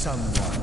someone.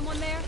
someone there?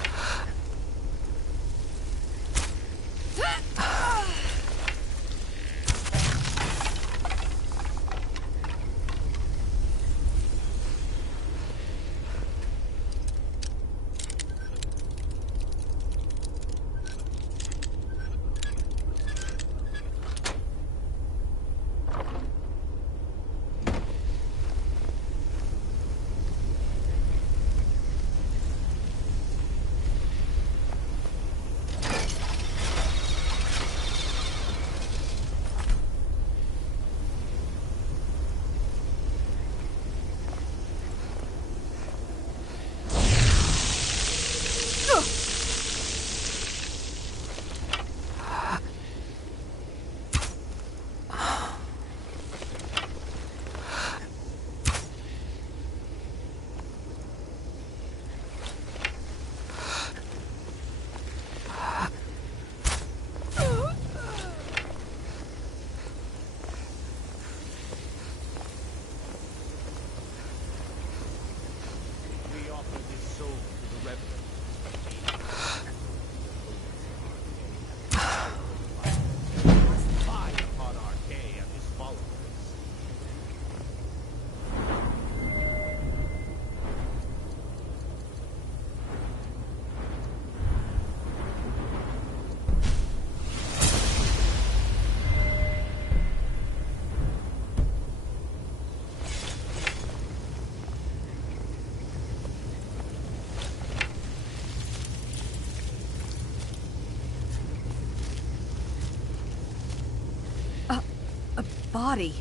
Body.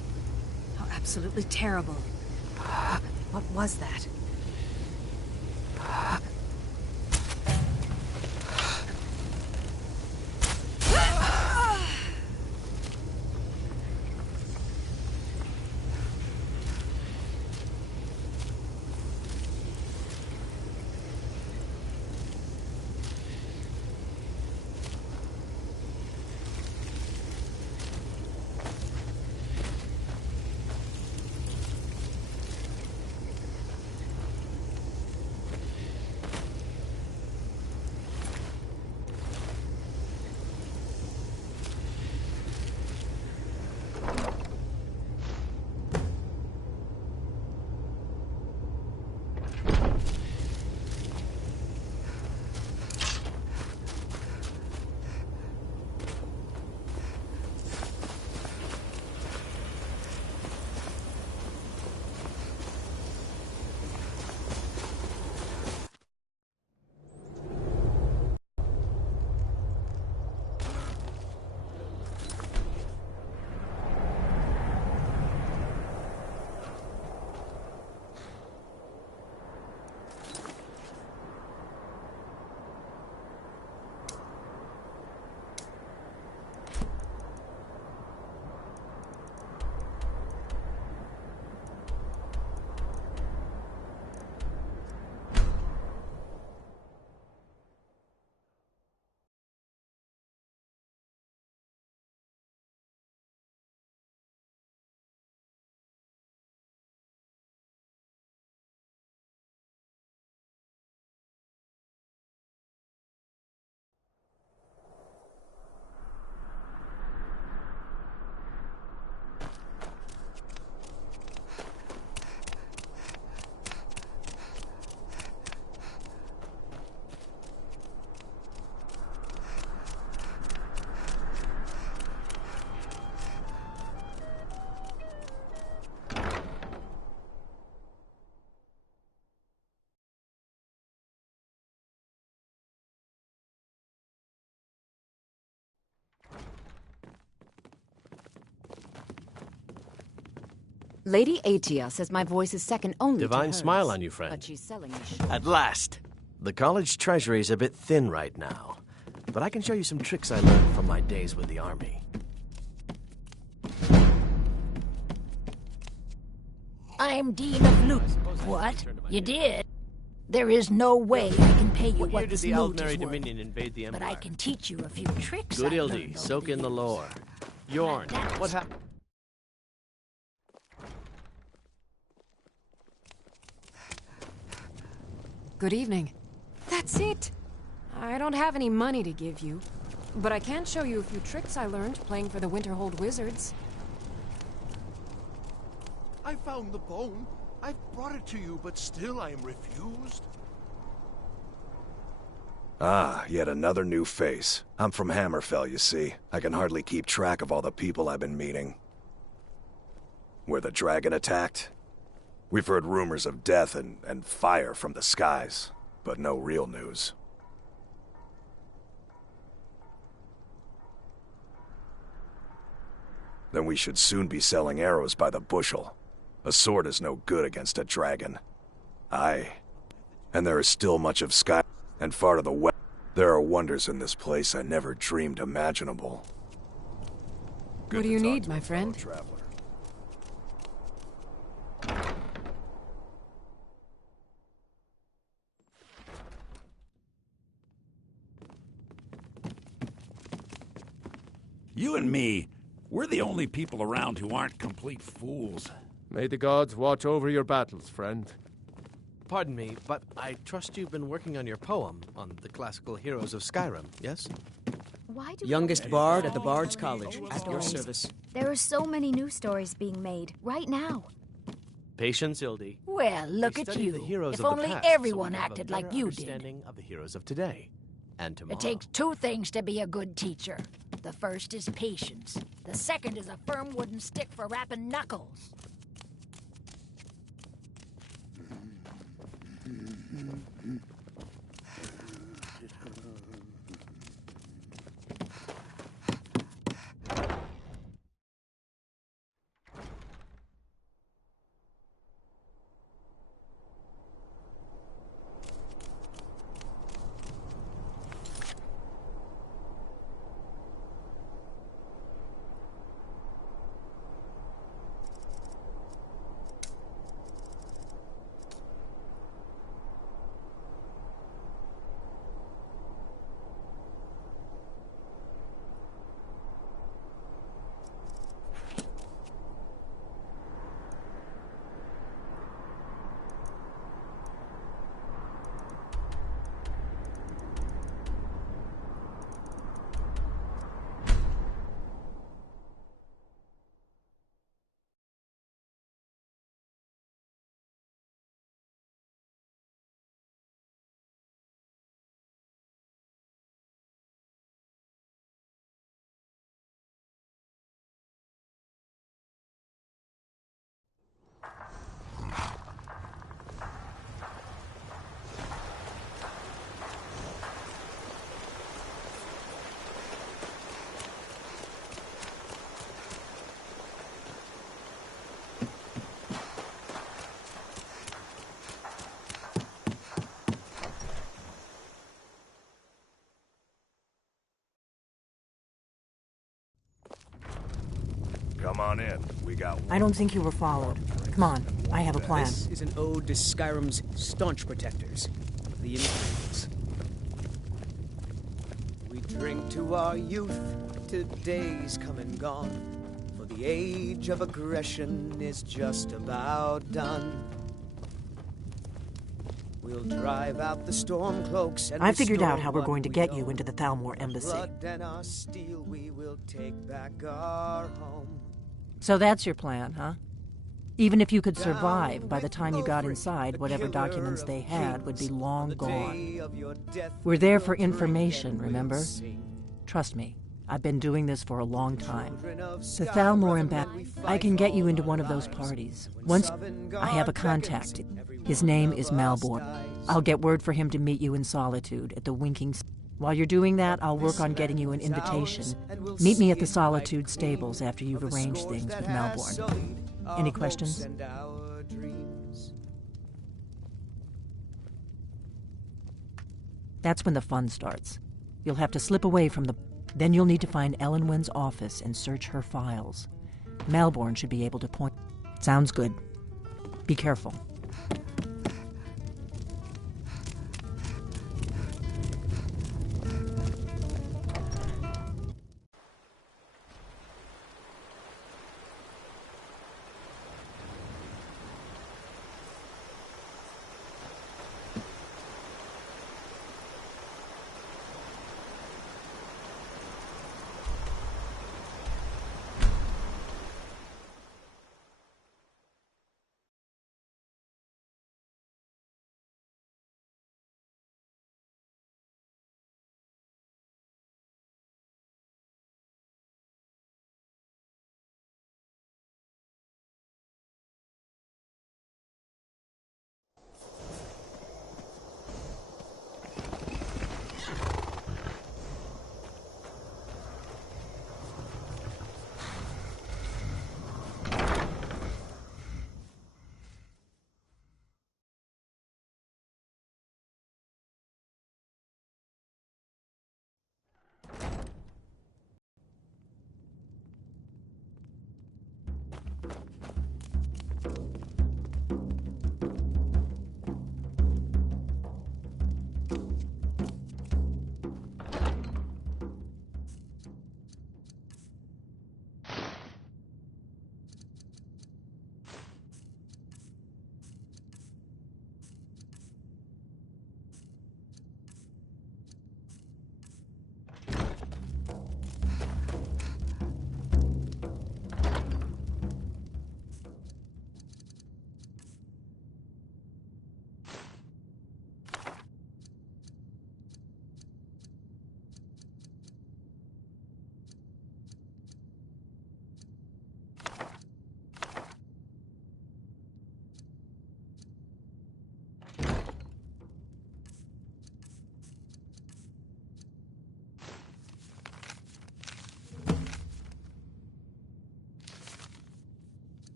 How absolutely terrible. What was that? Lady Atia says my voice is second only to Divine hers, smile on you, friend. but she's selling me short. At last! The college treasury is a bit thin right now, but I can show you some tricks I learned from my days with the army. I'm Dean of Loot. What? You did? There is no way I can pay you What year what did this the loot Aldmeri is worth. Dominion invade the Empire? But I can teach you a few tricks. Good I Ildi, learned soak over in the years. lore. Yorn, what happened? Good evening. That's it. I don't have any money to give you, but I can show you a few tricks I learned playing for the Winterhold Wizards. I found the bone. I've brought it to you, but still I am refused. Ah, yet another new face. I'm from Hammerfell, you see. I can hardly keep track of all the people I've been meeting. Where the dragon attacked? We've heard rumors of death and fire from the skies, but no real news. Then we should soon be selling arrows by the bushel. A sword is no good against a dragon. Aye. And there is still much of Skyrim, and far to the west. There are wonders in this place I never dreamed imaginable. What do you need, my friend? Traveler. You and me, we're the only people around who aren't complete fools. May the gods watch over your battles, friend. Pardon me, but I trust you've been working on your poem on the classical heroes of Skyrim, yes? Why do Youngest bard at the Bard's College, at your service. There are so many new stories being made, right now. Patience, Ildi. Well, look We at study you. the heroes If of the only past, so everyone we have a acted like better you did. understanding of the heroes of today and tomorrow. It takes two things to be a good teacher. The first is patience. The second is a firm wooden stick for rapping knuckles. Come on in. We got I don't think you were followed. Come on, I have a plan. This is an ode to Skyrim's staunch protectors, the Infernals. We drink to our youth, to days come and gone, for the age of aggression is just about done. We'll drive out the storm cloaks and I figured out how restore we're going to what get we you own. into the Thalmor embassy. Blood and our steel we will take back our home. So that's your plan, huh? Even if you could survive, by the time you got inside, whatever documents they had would be long gone. We're there for information, remember? Trust me, I've been doing this for a long time. The Thalmor embassy, I can get you into one of those parties. Once I have a contact. His name is Malborn. I'll get word for him to meet you in Solitude at the Winking. While you're doing that, I'll work on getting you an invitation. Meet me at the Solitude stables after you've arranged things with Malborn. Any questions? That's when the fun starts. You'll have to slip away from the... Then you'll need to find Elenwen's office and search her files. Malborn should be able to point... Sounds good. Be careful.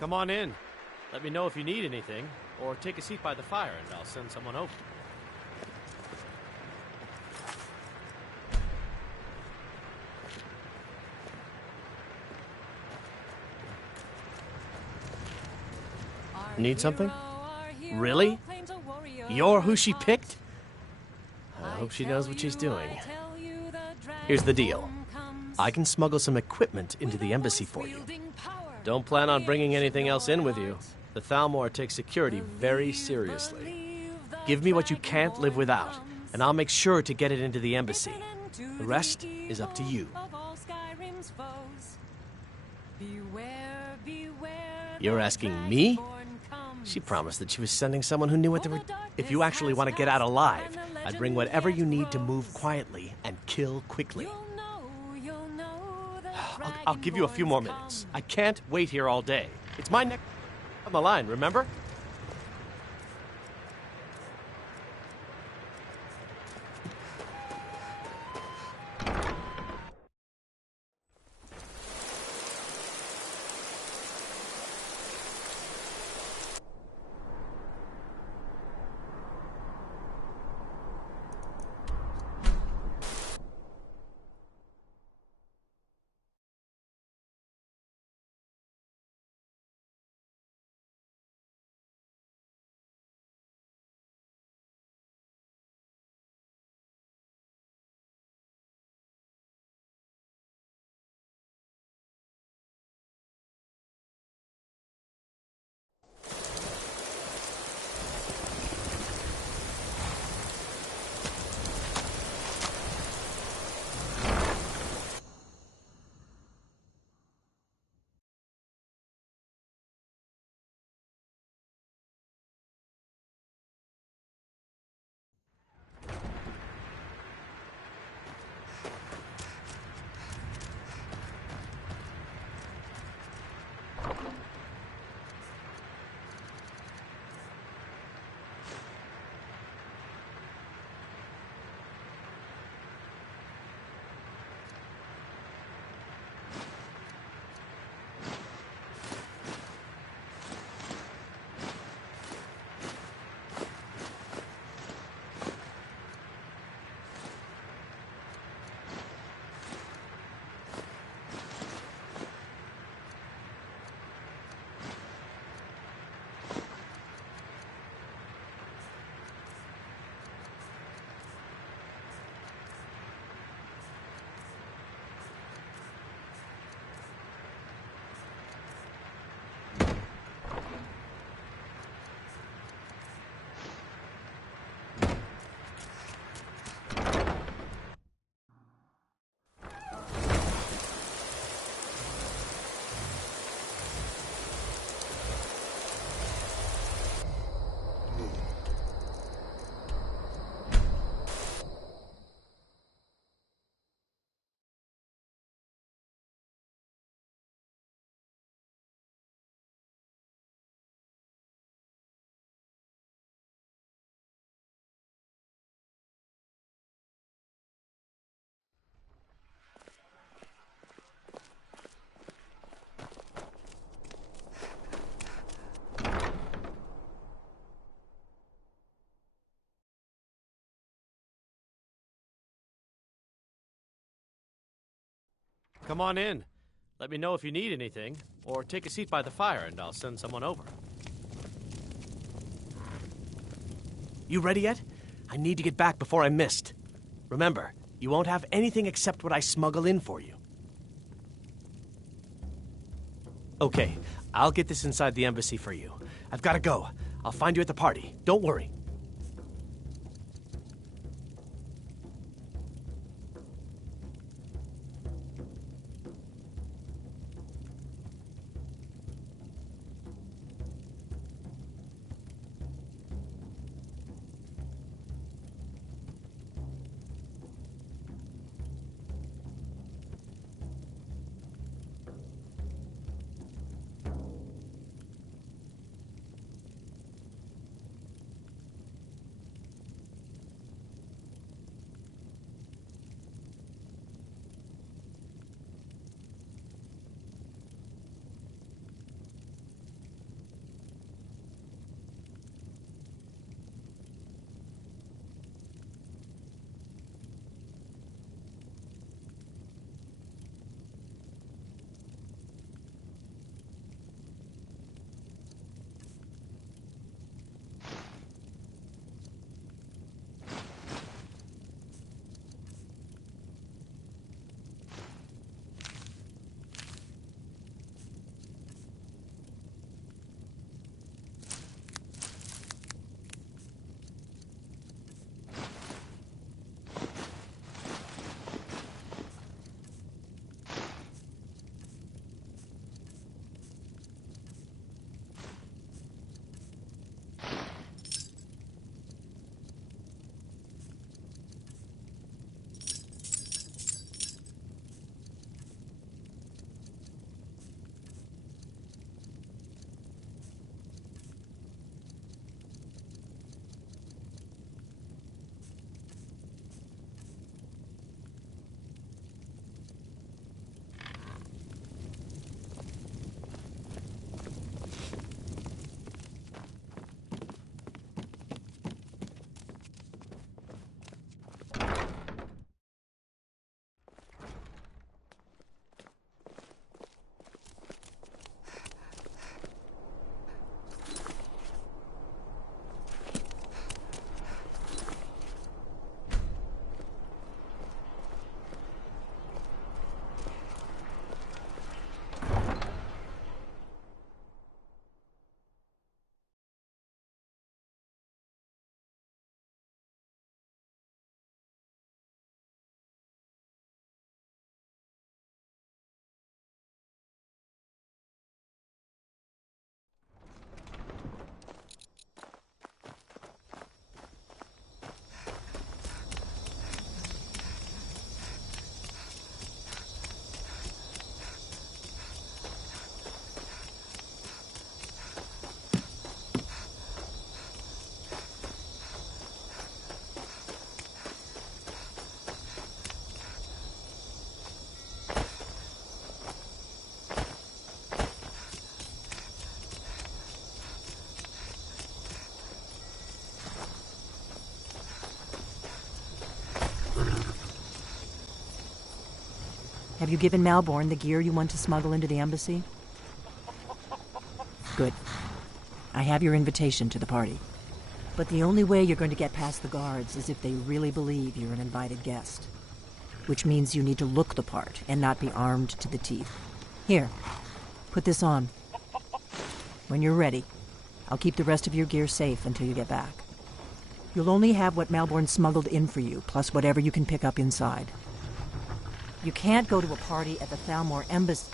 Come on in. Let me know if you need anything, or take a seat by the fire and I'll send someone over. Need something? Really? You're who she picked? I hope she knows what she's doing. Here's the deal. I can smuggle some equipment into the embassy for you. Don't plan on bringing anything else in with you. The Thalmor takes security very seriously. Give me what you can't live without, and I'll make sure to get it into the embassy. The rest is up to you. You're asking me? She promised that she was sending someone who knew what they were... If you actually want to get out alive, I'd bring whatever you need to move quietly and kill quickly. I'll give you a few more minutes. I can't wait here all day. It's my neck on the line, remember? Come on in. Let me know if you need anything, or take a seat by the fire and I'll send someone over. You ready yet? I need to get back before I'm missed. Remember, you won't have anything except what I smuggle in for you. Okay, I'll get this inside the embassy for you. I've got to go. I'll find you at the party. Don't worry. Have you given Malborn the gear you want to smuggle into the embassy? Good. I have your invitation to the party. But the only way you're going to get past the guards is if they really believe you're an invited guest. Which means you need to look the part and not be armed to the teeth. Here, put this on. When you're ready, I'll keep the rest of your gear safe until you get back. You'll only have what Malborn smuggled in for you, plus whatever you can pick up inside. You can't go to a party at the Thalmor Embassy.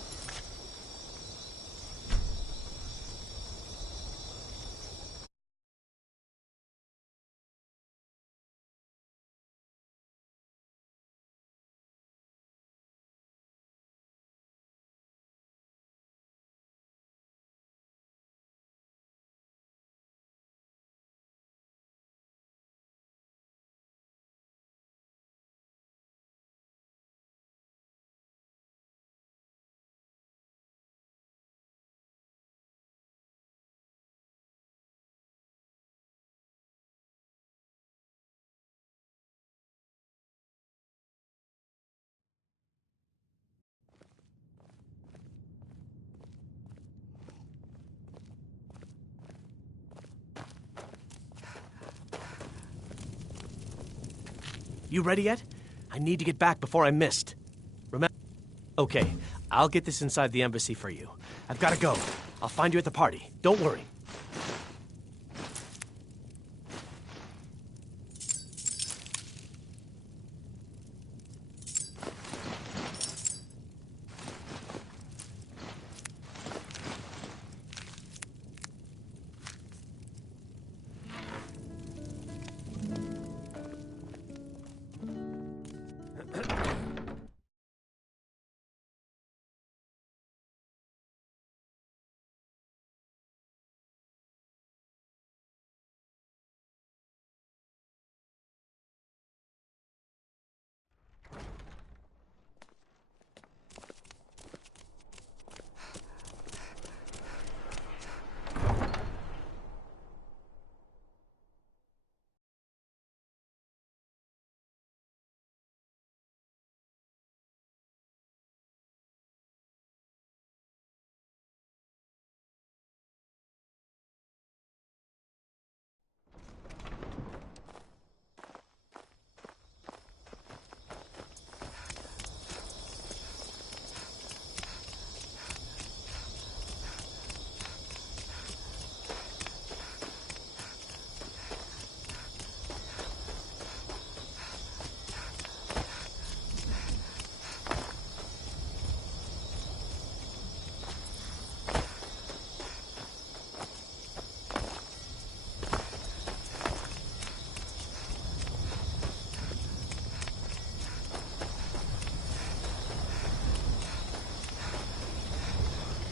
You ready yet? I need to get back before I'm missed. Remember? Okay, I'll get this inside the embassy for you. I've got to go. I'll find you at the party. Don't worry.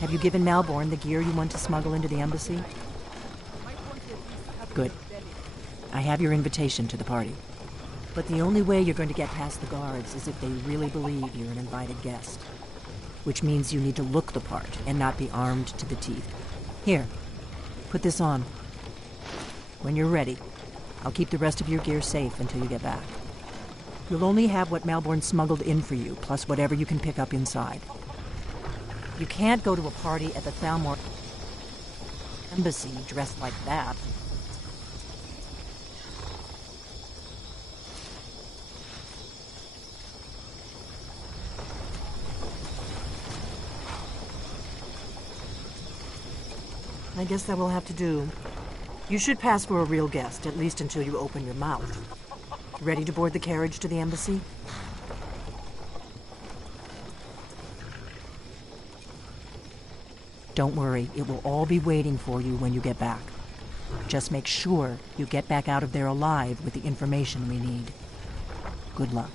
Have you given Malborn the gear you want to smuggle into the embassy? Good. I have your invitation to the party. But the only way you're going to get past the guards is if they really believe you're an invited guest. Which means you need to look the part and not be armed to the teeth. Here, put this on. When you're ready, I'll keep the rest of your gear safe until you get back. You'll only have what Malborn smuggled in for you, plus whatever you can pick up inside. You can't go to a party at the Thalmor Embassy dressed like that. I guess that will have to do. You should pass for a real guest, at least until you open your mouth. Ready to board the carriage to the embassy? Don't worry, it will all be waiting for you when you get back. Just make sure you get back out of there alive with the information we need. Good luck.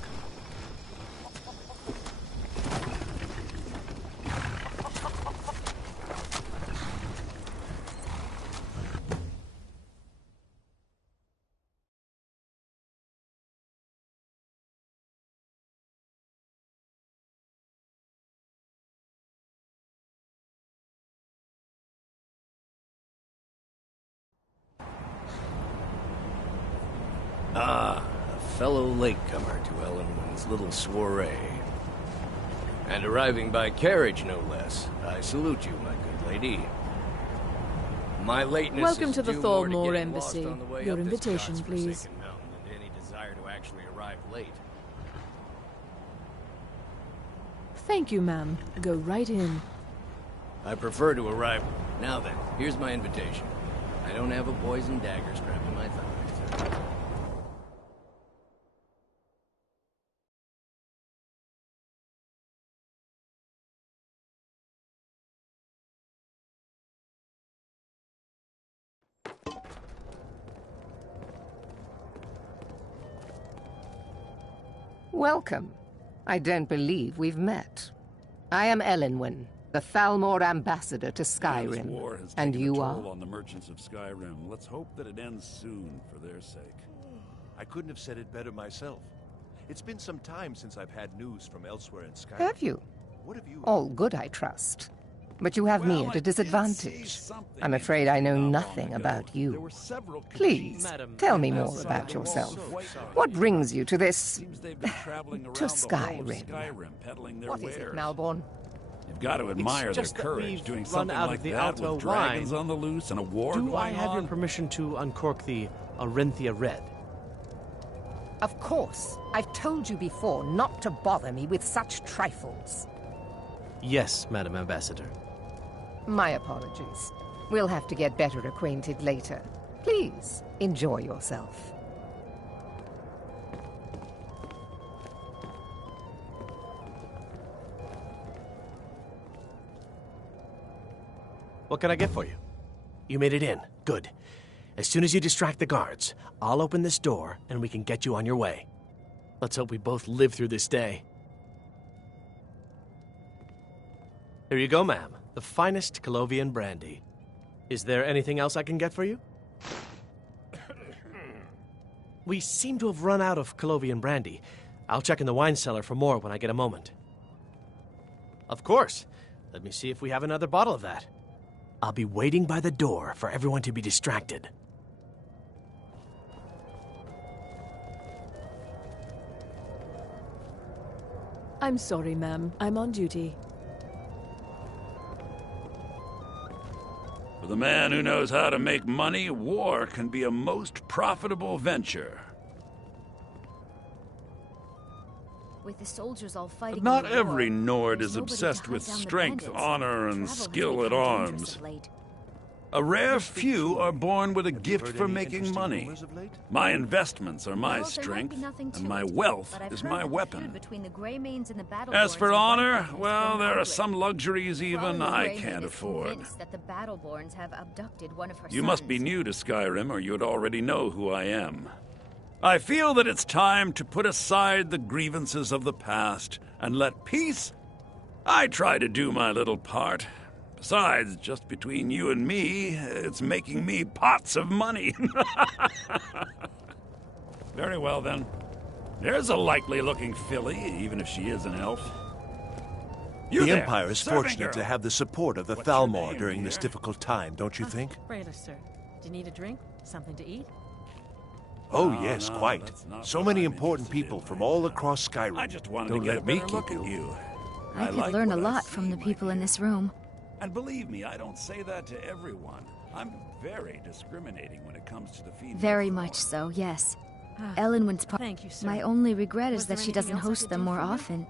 Ah, a fellow latecomer to Ellenwood's little soiree. And arriving by carriage, no less. I salute you, my good lady. My lateness Welcome is to the due more to Thormore getting lost Embassy. on the way Your up this invitation, godforsaken please. mountain than any desire to actually arrive late. Thank you, ma'am. Go right in. I prefer to arrive. Now then, here's my invitation. I don't have a poison dagger strapped to my thighs. Welcome. I don't believe we've met. I am Elenwen, the Thalmor ambassador to Skyrim, War has and taken you a toll are? on the merchants of Skyrim. Let's hope that it ends soon for their sake. I couldn't have said it better myself. It's been some time since I've had news from elsewhere in Skyrim. Have you? What have you... All good, I trust. But you have me at a disadvantage. I'm afraid I know nothing about you. Please, tell me more about yourself. What brings you to this... to Skyrim? What is it, Malborn? You've got to admire their courage doing something like that with dragons on the loose and a war going on. Do I have your permission to uncork the Arinthia Red? Of course. I've told you before not to bother me with such trifles. Yes, Madam Ambassador. My apologies. We'll have to get better acquainted later. Please, enjoy yourself. What can I get for you? You made it in. Good. As soon as you distract the guards, I'll open this door and we can get you on your way. Let's hope we both live through this day. Here you go, ma'am. The finest Colovian brandy. Is there anything else I can get for you? We seem to have run out of Colovian brandy. I'll check in the wine cellar for more when I get a moment. Of course. Let me see if we have another bottle of that. I'll be waiting by the door for everyone to be distracted. I'm sorry, ma'am. I'm on duty. For the man who knows how to make money, war can be a most profitable venture. With the soldiers all fighting. But not in the war, every Nord there's is nobody to obsessed hunt with down the strength, bandits. honor, and Travel has skill become at dangerous arms. of late. A rare few are born with a Have you gift heard for any making interesting money. rumors of late? My investments are my Well, there might be strength, nothing to and my it, wealth but I've is heard my that the weapon. feud between the Greymanes and the Battleborns As for and honor, White Knights well, grown there are ugly. some luxuries even Crawling I Greymane can't is afford. convinced that the Battleborns have abducted one of her You must be sons. new to Skyrim, or you'd already know who I am. I feel that it's time to put aside the grievances of the past and let peace. I try to do my little part. Besides, just between you and me, it's making me pots of money. Very well, then. There's a likely-looking filly, even if she is an elf. You The there, Empire is serving fortunate to girl. have the support of the What's your Thalmor name, during this dear? difficult time, don't you think? Brayler, sir. Do you need a drink? Something to eat? Oh, No, yes, no, quite. that's not So what many I'm important interested people in from right all now. across Skyrim. I just wanted Don't to get let a me better keep look you. at you. I could like learn a what I lot from see, the my people in dear. this room. And believe me, I don't say that to everyone. I'm very discriminating when it comes to the female. Very much so, yes. Elenwen's part. Thank you, sir. My only regret Was is that there she doesn't anything else I host could them do more for you? often.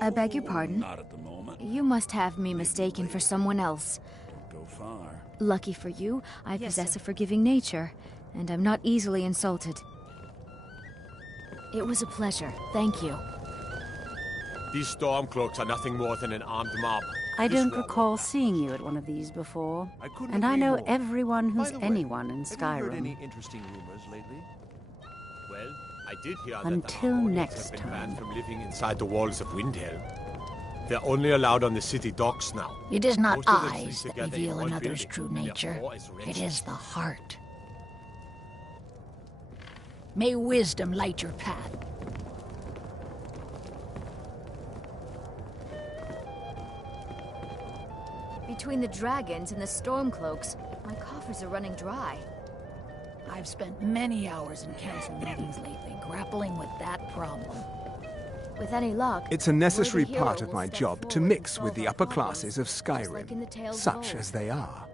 I beg your pardon. Not at the moment. You must have me mistaken for someone else. Don't go far. Lucky for you, I Yes, possess sir. a forgiving nature, and I'm not easily insulted. It was a pleasure. Thank you. These Stormcloaks are nothing more than an armed mob. I This don't war recall will last. seeing you at one of these before. I couldn't And I agree know more. everyone By who's the way, anyone in Have you heard any Skyrim. interesting rumors lately? Well, I did hear that Until the Harkonians next have been time. banned from living inside the walls of Windhelm. They're only allowed on the city docks now. It is not Most of them eyes sleep that together in reveal one another's building, true and their nature. floor is It wretched. is the heart. May wisdom light your path. Between the dragons and the Stormcloaks, my coffers are running dry. I've spent many hours in council meetings lately grappling with that problem. With any luck, It's a necessary the worthy part hero of my will step job to forward mix and with the solve upper our classes of problems, just like in the Skyrim, tales of such old. as they are.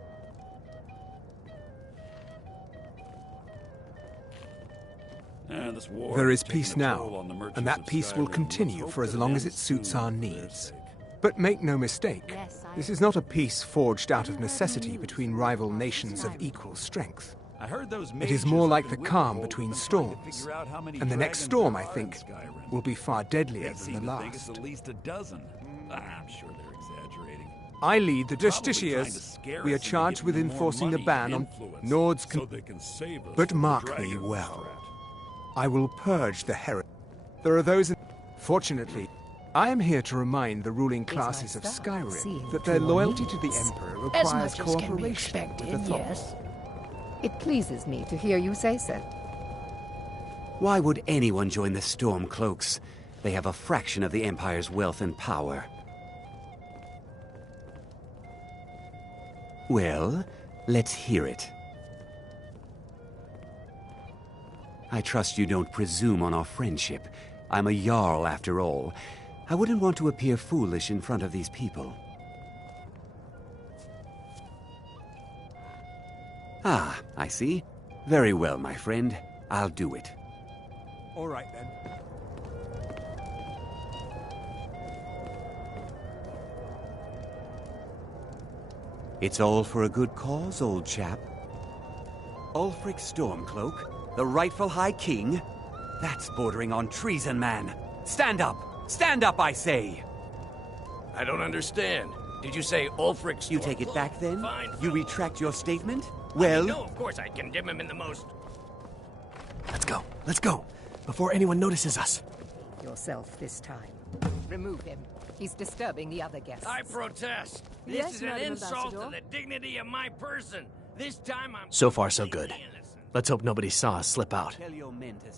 This war There has is taken peace a toll now, on the merchants and that of peace will Skyrim. continue Let's for hope as that long it as it ends suits soon our for their needs. sake. But make no mistake, this is not a peace forged out of necessity between rival nations of equal strength. I heard those It is mages more up like in the calm Winterhold between have been trying to storms, figure out how many and the next dragons storm, there I are think, in Skyrim. will be far deadlier They than seem the to think it's last. at least a dozen. I'm sure they're exaggerating. I lead the They're probably Justiciars. trying to scare We are us into charged with giving them more enforcing the money ban and on influence Nord's so they can save us But from the mark me dragon well. threat. I will purge the heresy. There are those Fortunately, I am here to remind the ruling classes of Skyrim that their loyalty to the Emperor As requires much as can be cooperation expected, with the Thrall. yes. It pleases me to hear you say so. Why would anyone join the Stormcloaks? They have a fraction of the Empire's wealth and power. Well, let's hear it. I trust you don't presume on our friendship. I'm a Jarl, after all. I wouldn't want to appear foolish in front of these people. Ah, I see. Very well, my friend. I'll do it. All right, then. It's all for a good cause, old chap. Ulfric Stormcloak, the rightful High King? That's bordering on treason, man. Stand up! Stand up, I say! I don't understand. Did you say Ulfric? You take it back, then? Fine. You retract your statement? I Well... know, of course, I condemn him in the most... Let's go. Let's go. Before anyone notices us. Yourself this time. Remove him. He's disturbing the other guests. I protest. This Yes, is an Madam insult to Ambassador. the dignity of my person. This time I'm... So far, so good. Let's hope nobody saw us slip out.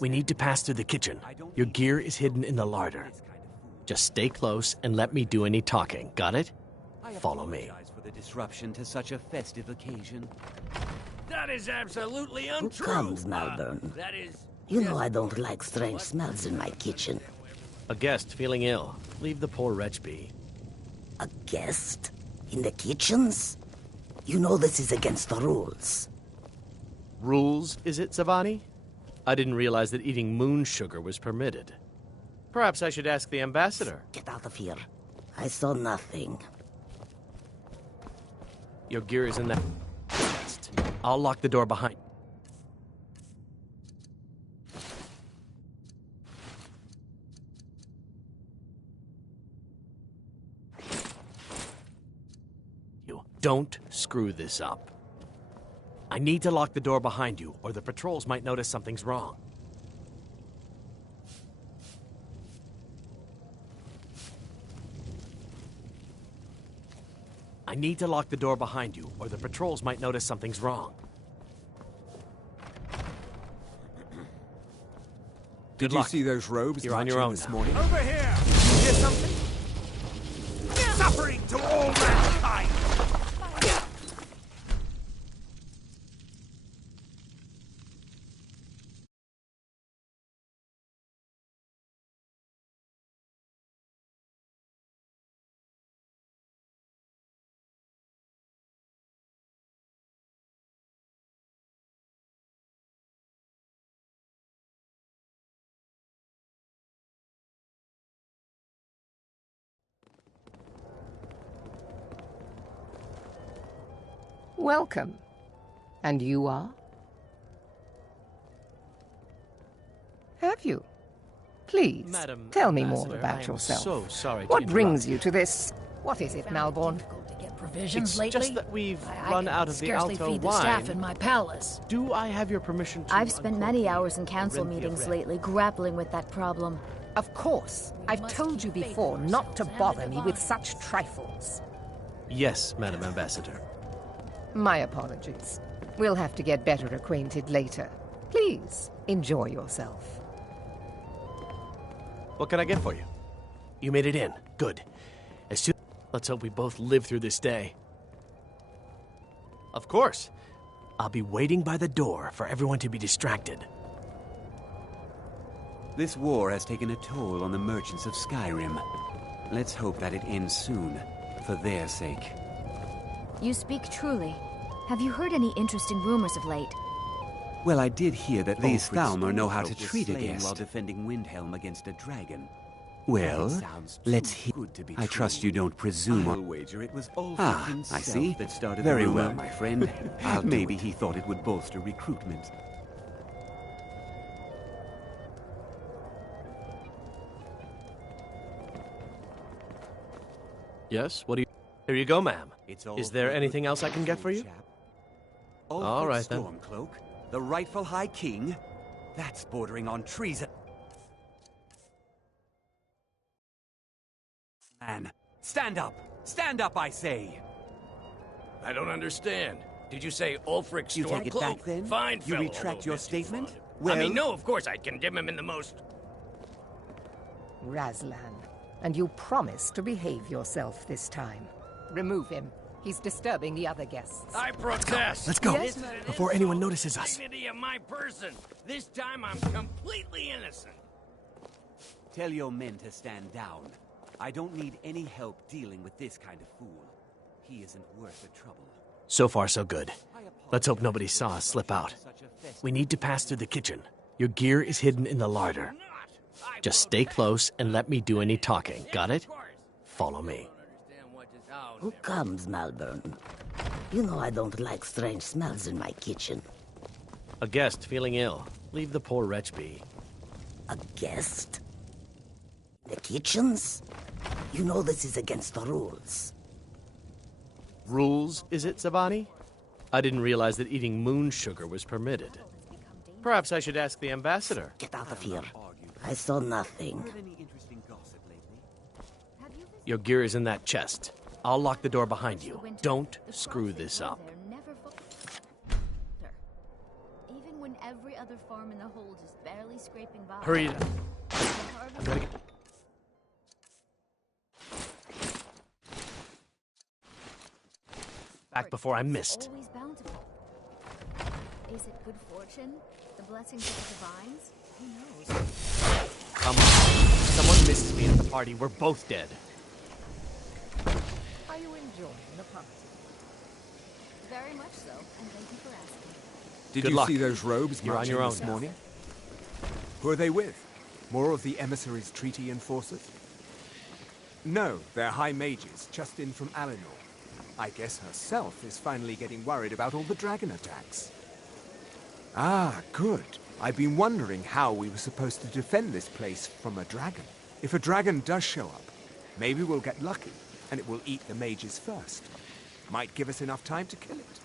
We need to pass through the kitchen. Your gear is hidden in the larder. Just stay close and let me do any talking. Got it? Follow me. for the disruption to such a festive occasion. That is absolutely untrue. Who comes, Malvern? That is... You know I don't like strange smells in my kitchen. A guest feeling ill. Leave the poor wretch be. A guest? In the kitchens? You know this is against the rules. Rules, is it, Savani? I didn't realize that eating moon sugar was permitted. Perhaps I should ask the ambassador. Get out of here. I saw nothing. Your gear is in that chest. I'll lock the door behind. You don't screw this up. I need to lock the door behind you, or the patrols might notice something's wrong. I need to lock the door behind you, or the patrols might notice something's wrong. Did you see those robes You're on your marching own this now. morning? Over here! You hear something? Suffering to all mankind! Welcome. And you are? Have you? Please, Madam tell me Ambassador, more I about am yourself. so sorry to What interrupt. brings you to this? What is it, Malborn? Provisions It's lately? just that we've I run can out of the scarcely Alto feed the wine. staff in my palace. Do I have your permission to... I've spent many hours in the council Orinthia meetings Red? lately, grappling with that problem. Of course. I've told you before not to bother me with such trifles. Yes, Madam Ambassador. My apologies. We'll have to get better acquainted later. Please, enjoy yourself. What can I get for you? You made it in. Good. As soon... Let's hope we both live through this day. Of course. I'll be waiting by the door for everyone to be distracted. This war has taken a toll on the merchants of Skyrim. Let's hope that it ends soon, for their sake. You speak truly. Have you heard any interesting rumors of late? Well, I did hear that these Ulfric Thalmor know how to Stormcloak was treat a slain guest while defending Windhelm against a dragon. Well, let's hear. I trust you don't presume on. Wager it was Ulfric I himself see. that started Very the well, rumor. my friend. I'll do Maybe it. he thought it would bolster recruitment. Yes, what do you... Here you go, ma'am. all Is there for a anything good else I can get for you? All right, then. Stormcloak, the rightful High King. That's bordering on treason. Man, stand up! Stand up, I say! I don't understand. Did you say Ulfric Stormcloak? You take it back, then? Fine You fellow, retract although your a bit too statement? fond. Well... I mean, no, of course I'd condemn him in the most... Razlan, and you promise to behave yourself this time. Remove him. He's disturbing the other guests. I protest! Let's go, Yes? before anyone notices us. Dignity of my person. This time I'm completely innocent. Tell your men to stand down. I don't need any help dealing with this kind of fool. He isn't worth the trouble. So far, so good. Let's hope nobody saw us slip out. We need to pass through the kitchen. Your gear is hidden in the larder. Just stay close and let me do any talking. Got it? Follow me. Who comes, Malvern? You know I don't like strange smells in my kitchen. A guest feeling ill. Leave the poor wretch be. A guest? The kitchens? You know this is against the rules. Rules, is it, Zavani? I didn't realize that eating moon sugar was permitted. Perhaps I should ask the ambassador. Get out of here. I saw nothing. Your gear is in that chest. I'll lock the door behind you. Don't screw this up. Even when every other farm in the hold is barely scraping by. Hurry. I gotta get... Back before I'm missed. Always bountiful. Is it good fortune? The blessings of the divines? Who knows? Come on. If someone misses me at the party, we're both dead. Are you enjoying the party? Very much so, and thank you for asking. Did Good you luck. see those robes You're on marching your own this now. morning? Who are they with? More of the emissaries' treaty enforcers? No, they're high mages, just in from Alinor. I guess herself is finally getting worried about all the dragon attacks. Ah, good. I've been wondering how we were supposed to defend this place from a dragon. If a dragon does show up, maybe we'll get lucky, and it will eat the mages first. Might give us enough time to kill it.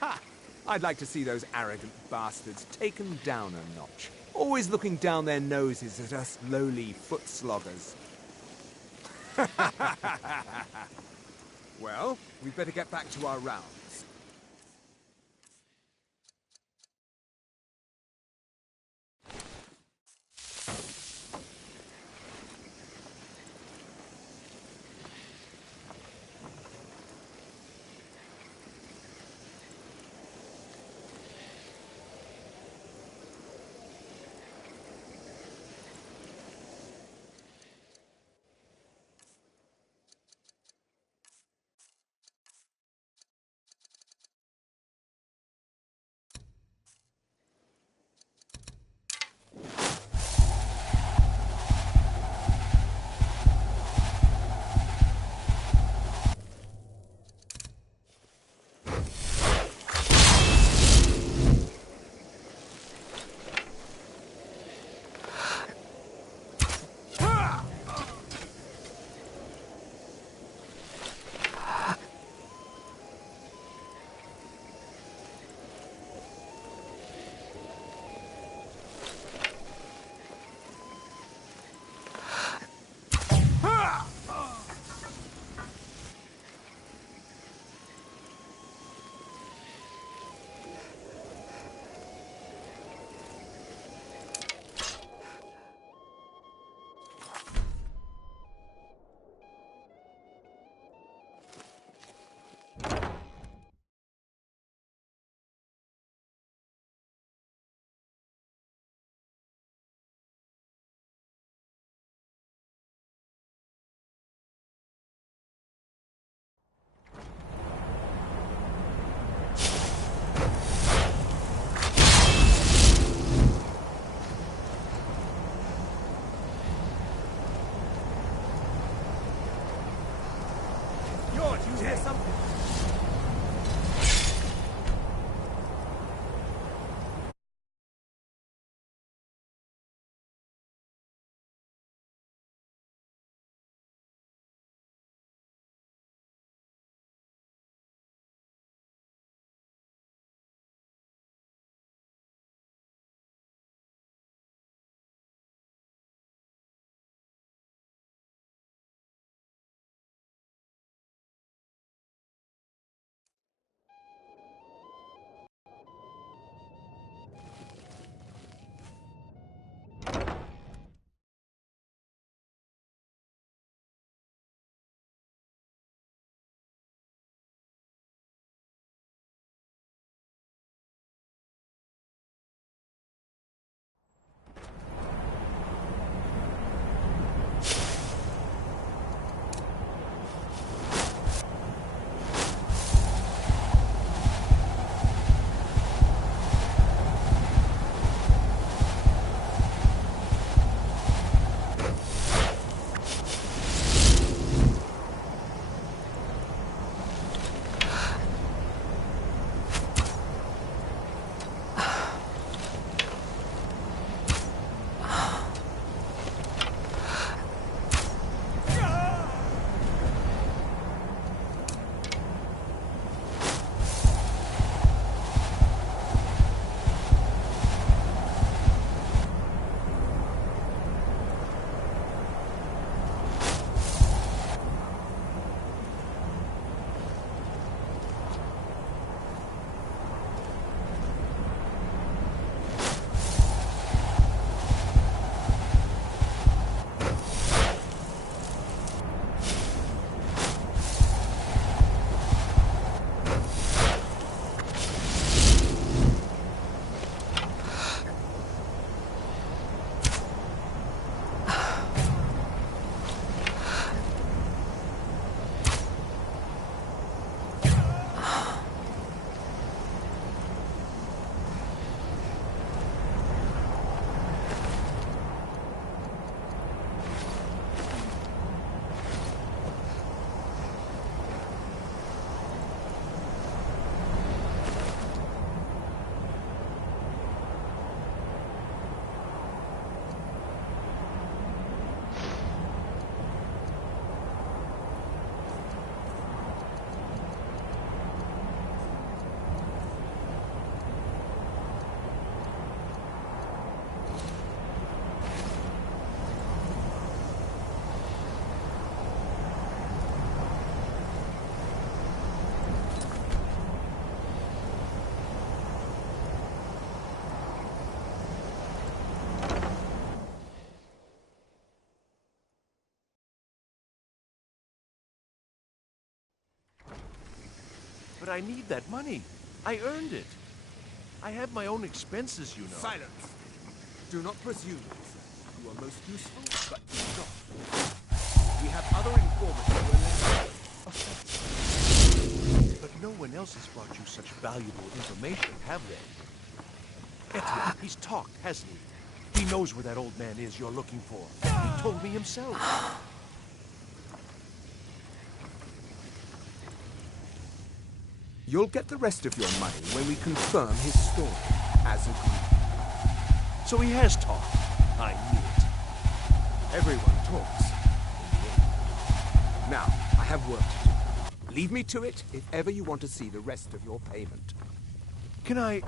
Ha! I'd like to see those arrogant bastards taken down a notch. Always looking down their noses at us lowly foot sloggers. Well, we'd better get back to our rounds. but I need that money. I earned it. I have my own expenses, you know. Silence! Do not presume. You are most useful, but do not. We have other informants who are less. But no one else has brought you such valuable information, have they? Etienne, he's talked, hasn't he? He knows where that old man is you're looking for. He told me himself. You'll get the rest of your money when we confirm his story, as agreed. So he has talked. I knew it. Everyone talks. Now, I have work to do. Leave me to it if ever you want to see the rest of your payment. Can I...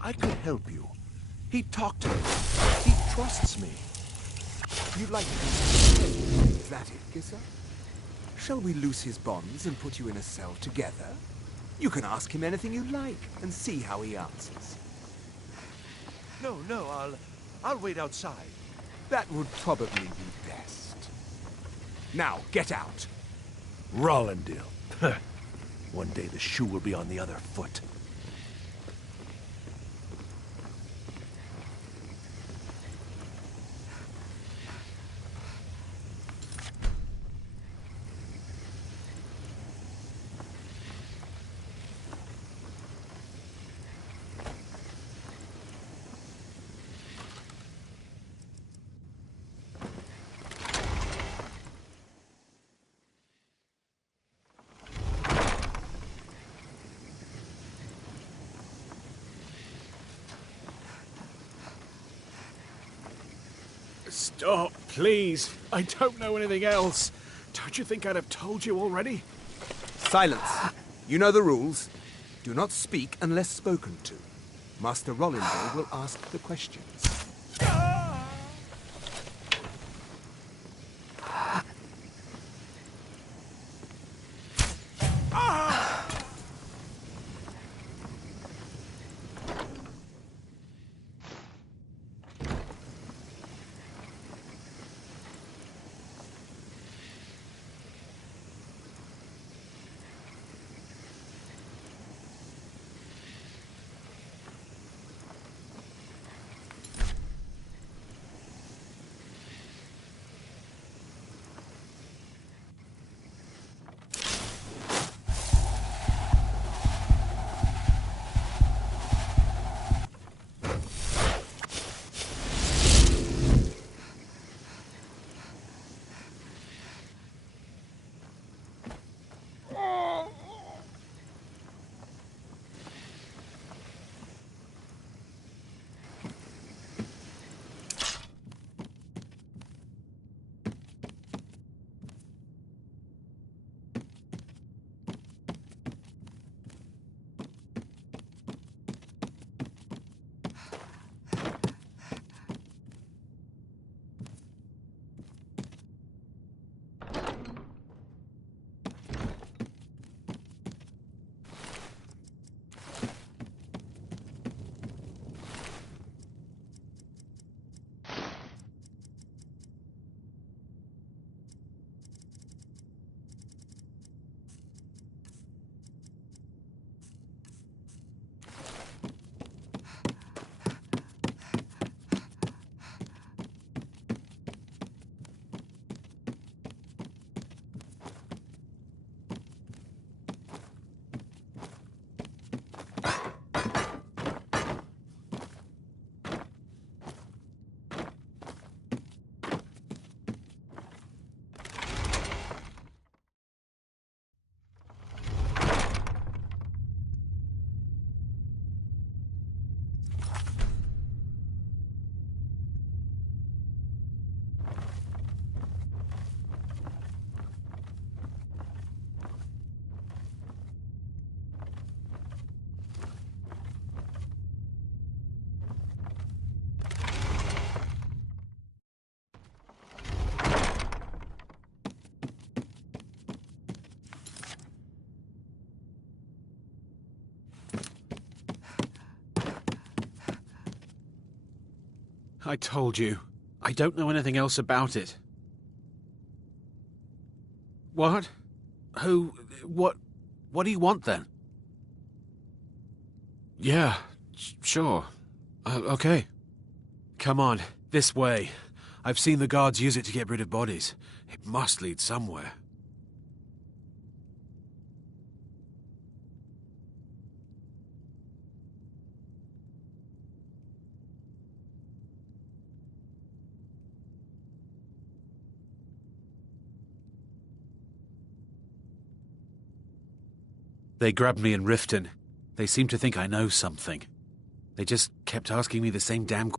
I could help you. He talked to me. He trusts me. You'd like to... Is that it, Gisser? Shall we loose his bonds and put you in a cell together? You can ask him anything you like and see how he answers. No, I'll wait outside. That would probably be best. Now, get out. Rollendale. One day the shoe will be on the other foot. Stop, please. I don't know anything else. Don't you think I'd have told you already? Silence. You know the rules. Do not speak unless spoken to. Master Rollendale will ask the questions. I told you. I don't know anything else about it. What? Who? What do you want, then? Yeah, sure. Okay. Come on, this way. I've seen the guards use it to get rid of bodies. It must lead somewhere. They grabbed me in Riften. They seem to think I know something. They just kept asking me the same damn...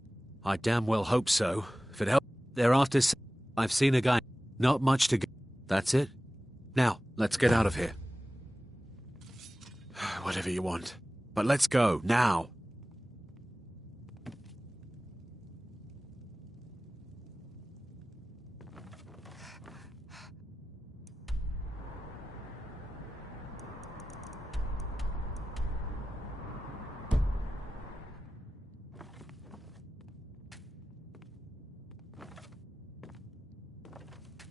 I damn well hope so. If it helps, they're after... I've seen a guy. Not much to go. That's it. Now, let's get out of here. Whatever you want. But let's go, now.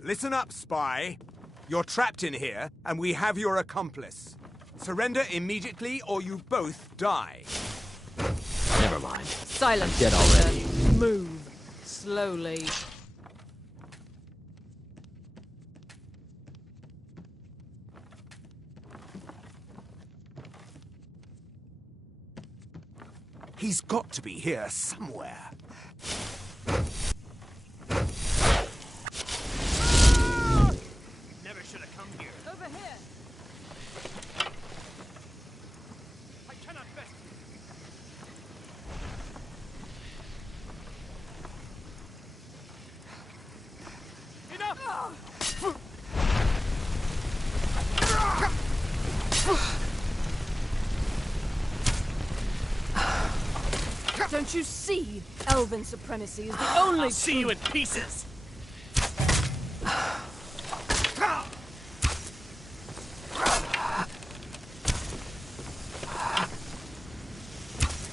Listen up, spy. You're trapped in here, and we have your accomplice. Surrender immediately, or you both die. Never mind. Silence. Dead already. Move. Slowly. He's got to be here somewhere. Never should have come here. Over here. I cannot best. Don't you see? Elven supremacy is the only... I'll see you in pieces!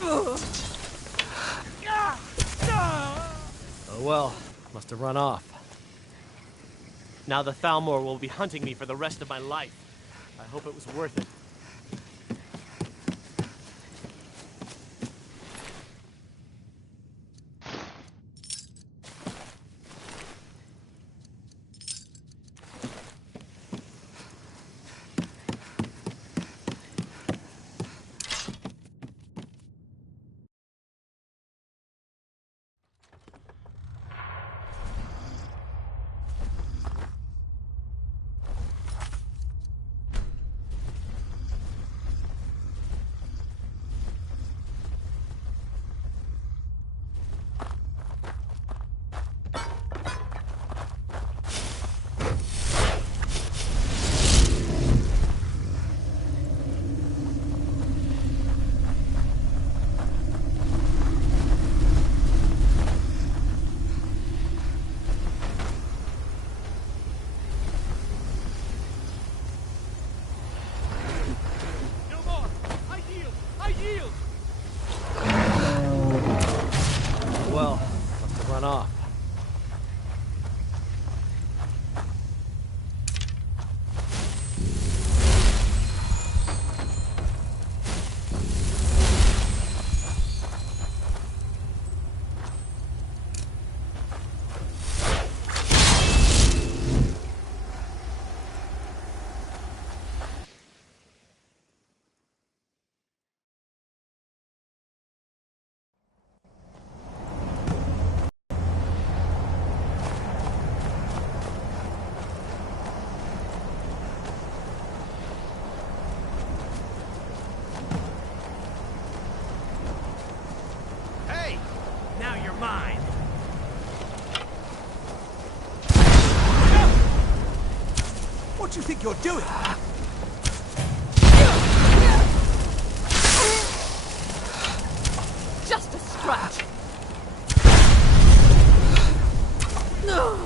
Oh well, must have run off. Now the Thalmor will be hunting me for the rest of my life. I hope it was worth it. Well, must have run off. What do you think you're doing? Just a scratch. No.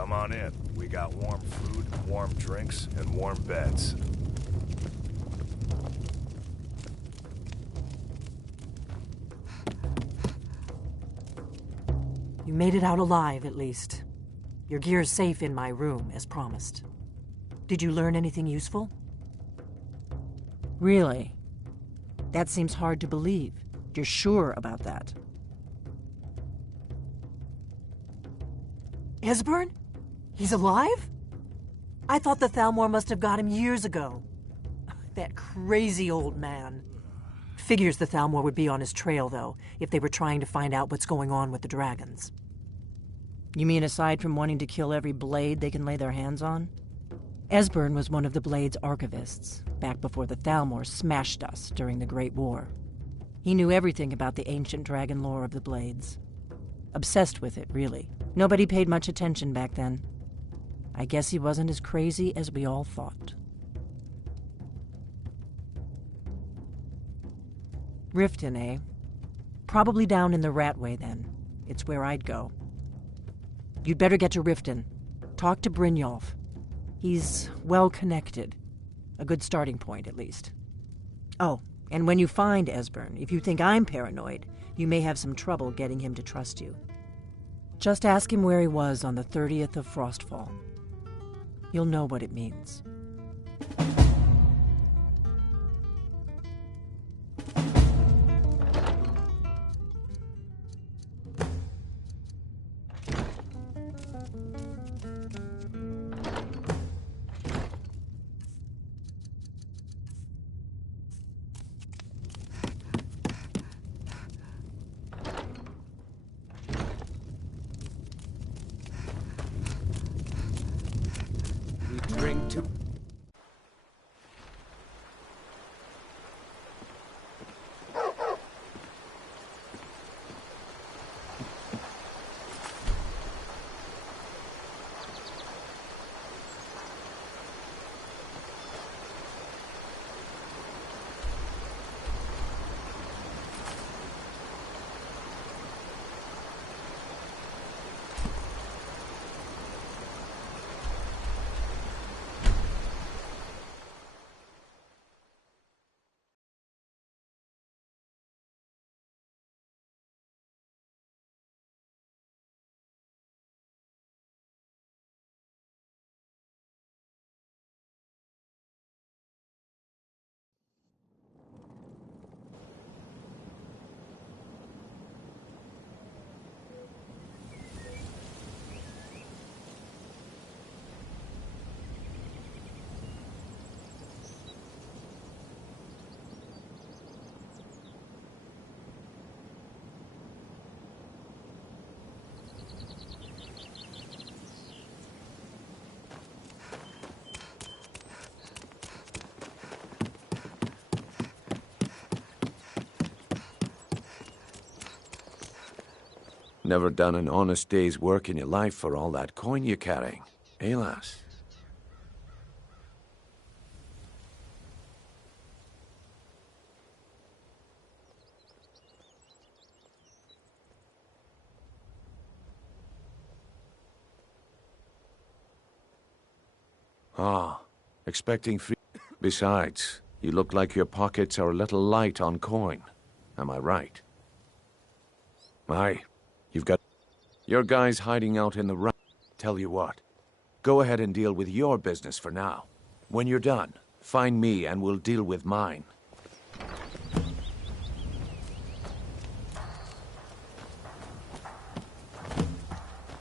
Come on in. We got warm food, warm drinks, and warm beds. You made it out alive, at least. Your gear's safe in my room, as promised. Did you learn anything useful? Really? That seems hard to believe. You're sure about that? Esbern? He's alive? I thought the Thalmor must have got him years ago. That crazy old man. Figures the Thalmor would be on his trail, though, if they were trying to find out what's going on with the dragons. You mean aside from wanting to kill every blade they can lay their hands on? Esbern was one of the Blade's archivists, back before the Thalmor smashed us during the Great War. He knew everything about the ancient dragon lore of the Blades. Obsessed with it, really. Nobody paid much attention back then. I guess he wasn't as crazy as we all thought. Riften, eh? Probably down in the Ratway, then. It's where I'd go. You'd better get to Riften. Talk to Brynjolf. He's well-connected. A good starting point, at least. Oh, and when you find Esbern, if you think I'm paranoid, you may have some trouble getting him to trust you. Just ask him where he was on the 30th of Frostfall. You'll know what it means. Never done an honest day's work in your life for all that coin you're carrying, eh, lass? Ah, expecting free... Besides, you look like your pockets are a little light on coin. Am I right? Aye. You've got your guys hiding out in the run. Tell you what, go ahead and deal with your business for now. When you're done, find me and we'll deal with mine.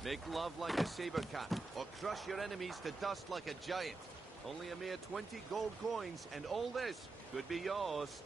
Make love like a saber cat, or crush your enemies to dust like a giant. Only a mere 20 gold coins, and all this could be yours.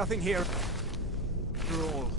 Nothing here. After all.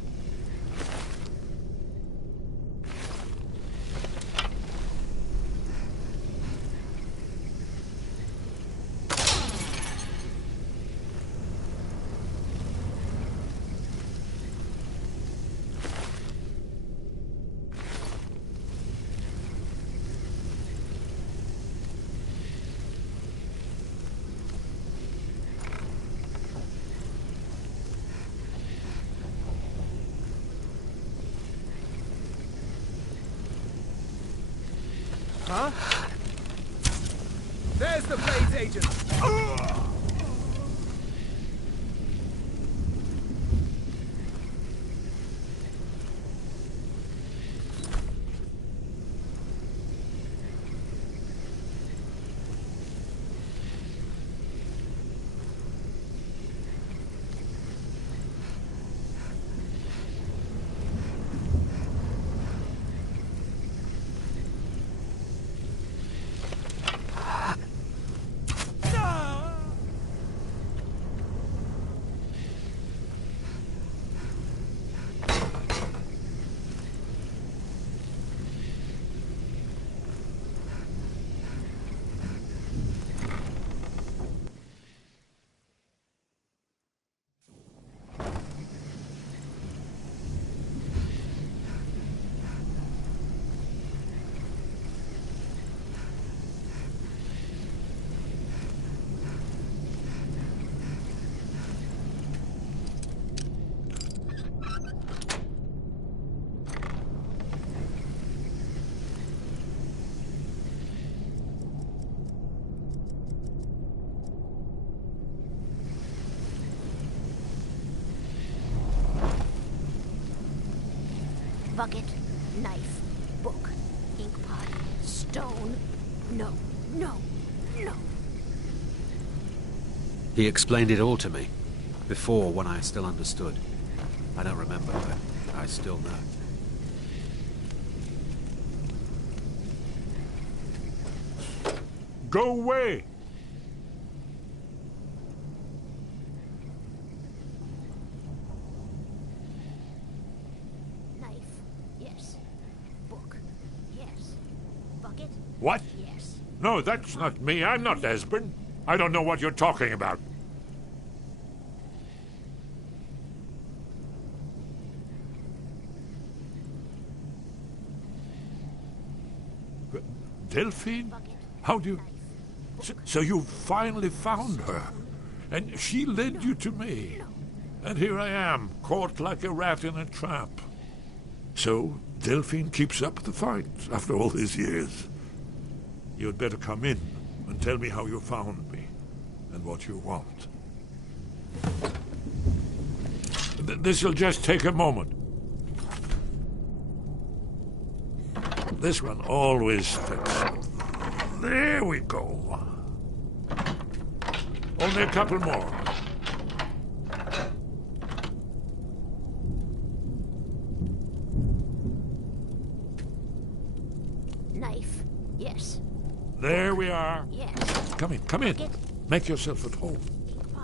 Huh? There's the Blades agent! Bucket, knife, book, ink pot, stone. No, no, no. He explained it all to me. Before, when I still understood. I don't remember, but I still know. Go away! Knife, yes. Book, yes. Bucket? What? Yes. No, that's not me. I'm not Esbern. I don't know what you're talking about. Delphine? How do you... So you finally found her, and she led you to me. And here I am, caught like a rat in a trap. So Delphine keeps up the fight after all these years. You'd better come in and tell me how you found me, and what you want. This'll just take a moment. This one always sticks. There we go. Only a couple more. Knife, yes. There we are. Yes. Come in. Make yourself at home.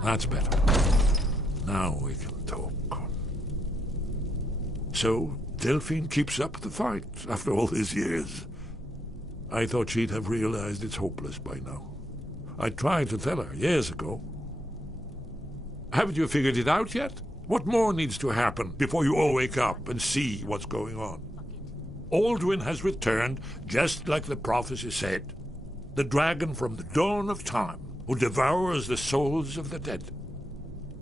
That's better. Now we can talk. So, Delphine keeps up the fight after all these years. I thought she'd have realized it's hopeless by now. I tried to tell her years ago. Haven't you figured it out yet? What more needs to happen before you all wake up and see what's going on? Alduin has returned just like the prophecy said. The dragon from the dawn of time who devours the souls of the dead.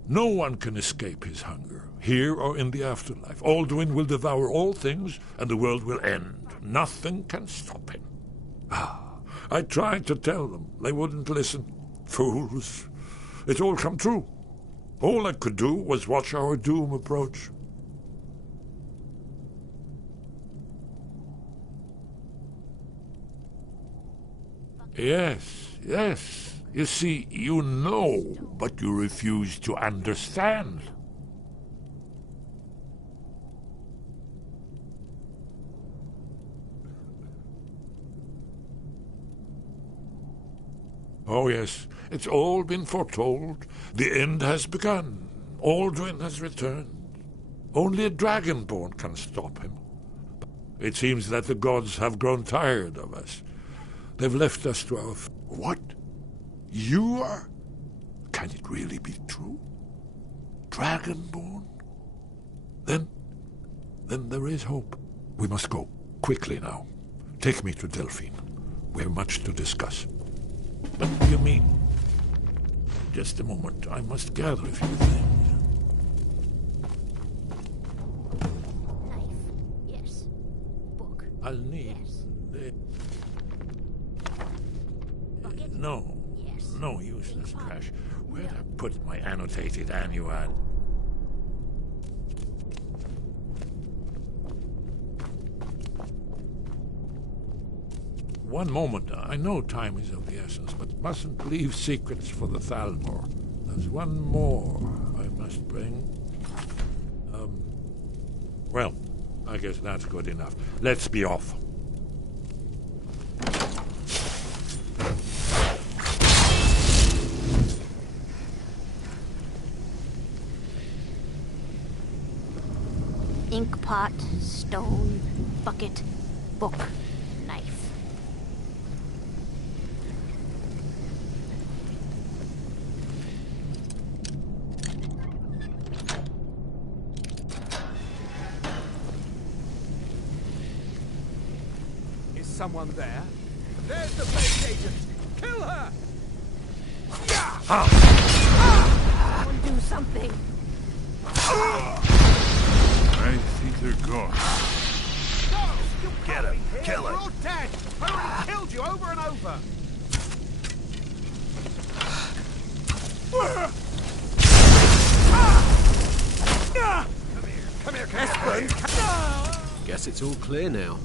No one can escape his hunger, here or in the afterlife. Alduin will devour all things, and the world will end. Nothing can stop him. I tried to tell them. They wouldn't listen. Fools. It's all come true. All I could do was watch our doom approach. Yes. You see, you know, but you refuse to understand. Oh, yes, it's all been foretold. The end has begun. Aldrin has returned. Only a dragonborn can stop him. It seems that the gods have grown tired of us. They've left us to our... What? You are... Can it really be true? Dragonborn? Then there is hope. We must go. Quickly now. Take me to Delphine. We have much to discuss. But you mean... Just a moment. I must gather a few things. Knife. Yes. Book. I'll need... Yes. No. Yes. No useless trash. Where'd I put my annotated annual? One moment. I know time is of the essence, but mustn't leave secrets for the Thalmor. There's one more I must bring. Well, I guess that's good enough. Let's be off. Ink pot, stone, bucket, book, knife. Is someone there? There's the plague agent! Kill her! Someone do something! I think they're gone. No! You Get him! Kill We're him! all dead! I already killed you over and over! Come here, Espen! Guess it's all clear now.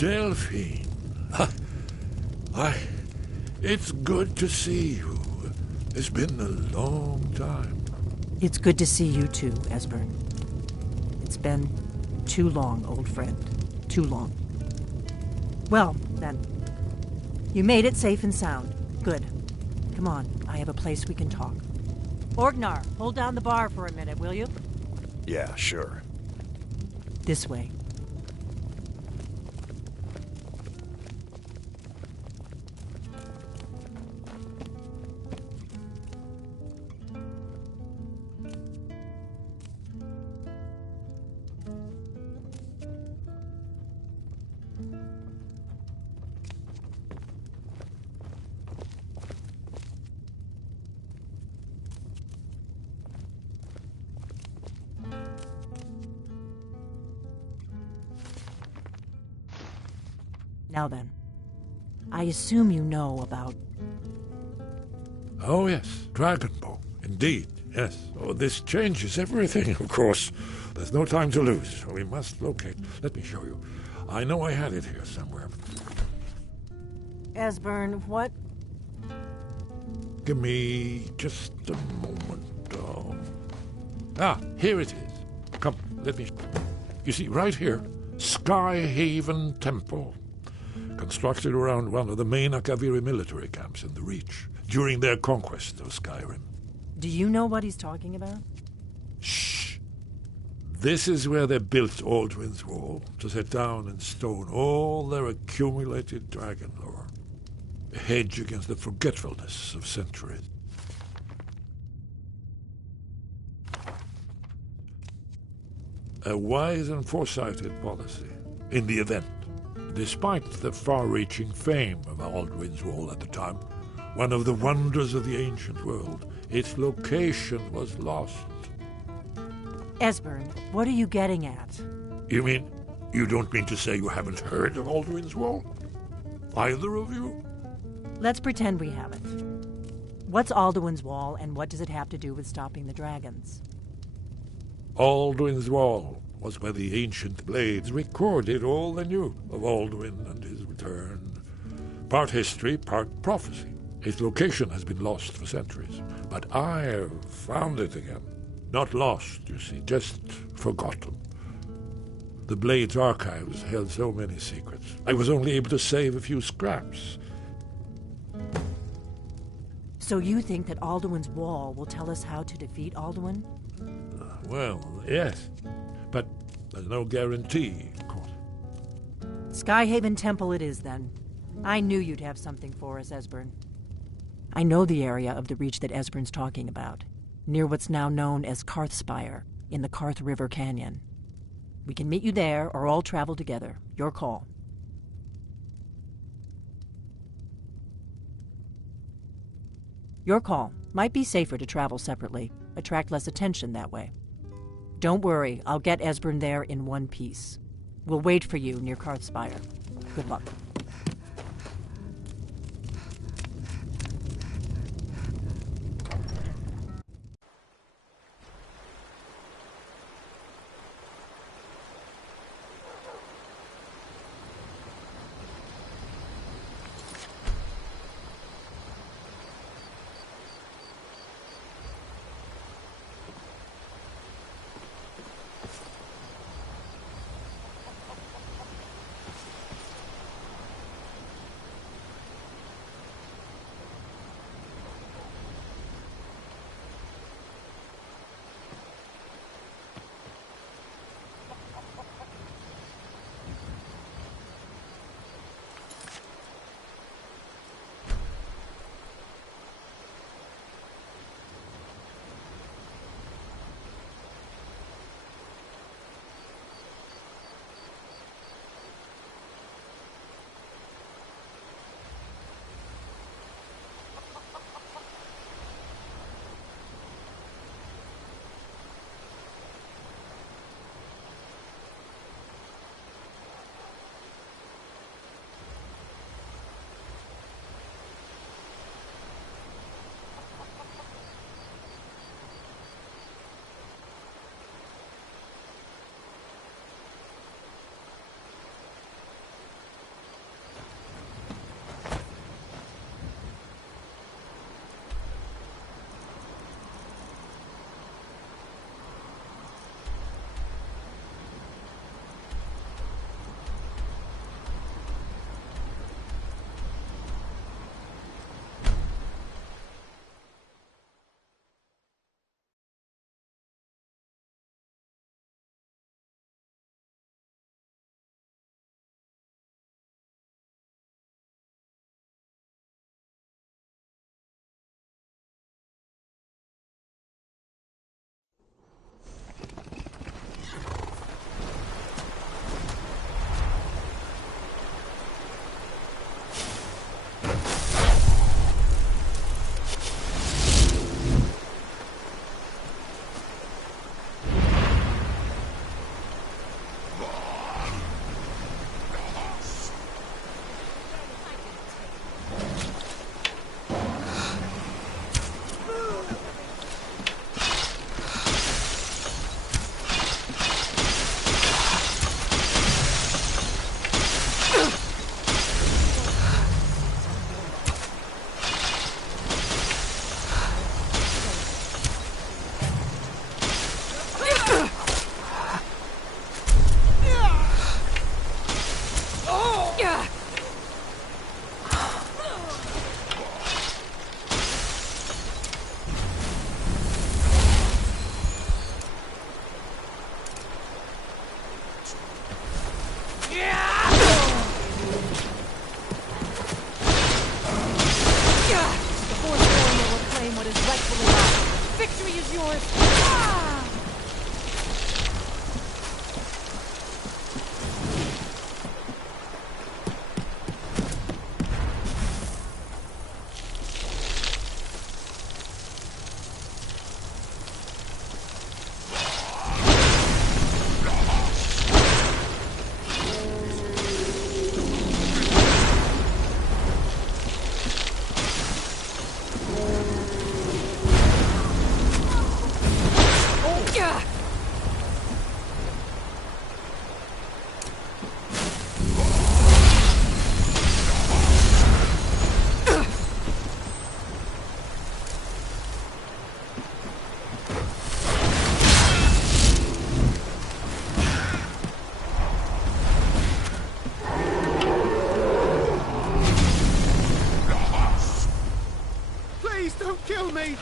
Delphine. It's good to see you. It's been a long time. It's good to see you too, Esbern. It's been too long, old friend. Too long. Well, then. You made it safe and sound. Good. Come on, I have a place we can talk. Orgnar, hold down the bar for a minute, will you? Yeah, sure. This way. Now then, I assume you know about... Oh, yes, Dragonbow. Indeed, yes. Oh, this changes everything, of course. There's no time to lose. We must locate. Let me show you. I know I had it here somewhere. Esbern, what? Give me just a moment. Here it is. Come, let me... You see, right here, Skyhaven Temple. Constructed around one of the main Akaviri military camps in the Reach during their conquest of Skyrim. Do you know what he's talking about? Shh! This is where they built Alduin's Wall, to set down in stone all their accumulated dragon lore. A hedge against the forgetfulness of centuries. A wise and foresighted policy in the event. Despite the far-reaching fame of Alduin's Wall at the time, one of the wonders of the ancient world, its location was lost. Esbern, what are you getting at? You mean, you don't mean to say you haven't heard of Alduin's Wall? Either of you? Let's pretend we haven't. What's Alduin's Wall, and what does it have to do with stopping the dragons? Alduin's Wall was where the ancient blades recorded all they knew of Alduin and his return. Part history, part prophecy. Its location has been lost for centuries, but I've found it again. Not lost, you see, just forgotten. The Blade's archives held so many secrets. I was only able to save a few scraps. So you think that Alduin's Wall will tell us how to defeat Alduin? Well, yes. But there's no guarantee, of course. Skyhaven Temple it is, then. I knew you'd have something for us, Esbern. I know the area of the Reach that Esbern's talking about, near what's now known as Karthspire, in the Karth River Canyon. We can meet you there, or all travel together. Your call. Your call. Might be safer to travel separately. Attract less attention that way. Don't worry, I'll get Esbern there in one piece. We'll wait for you near Karthspire. Good luck. yours! Ah! Please don't kill me!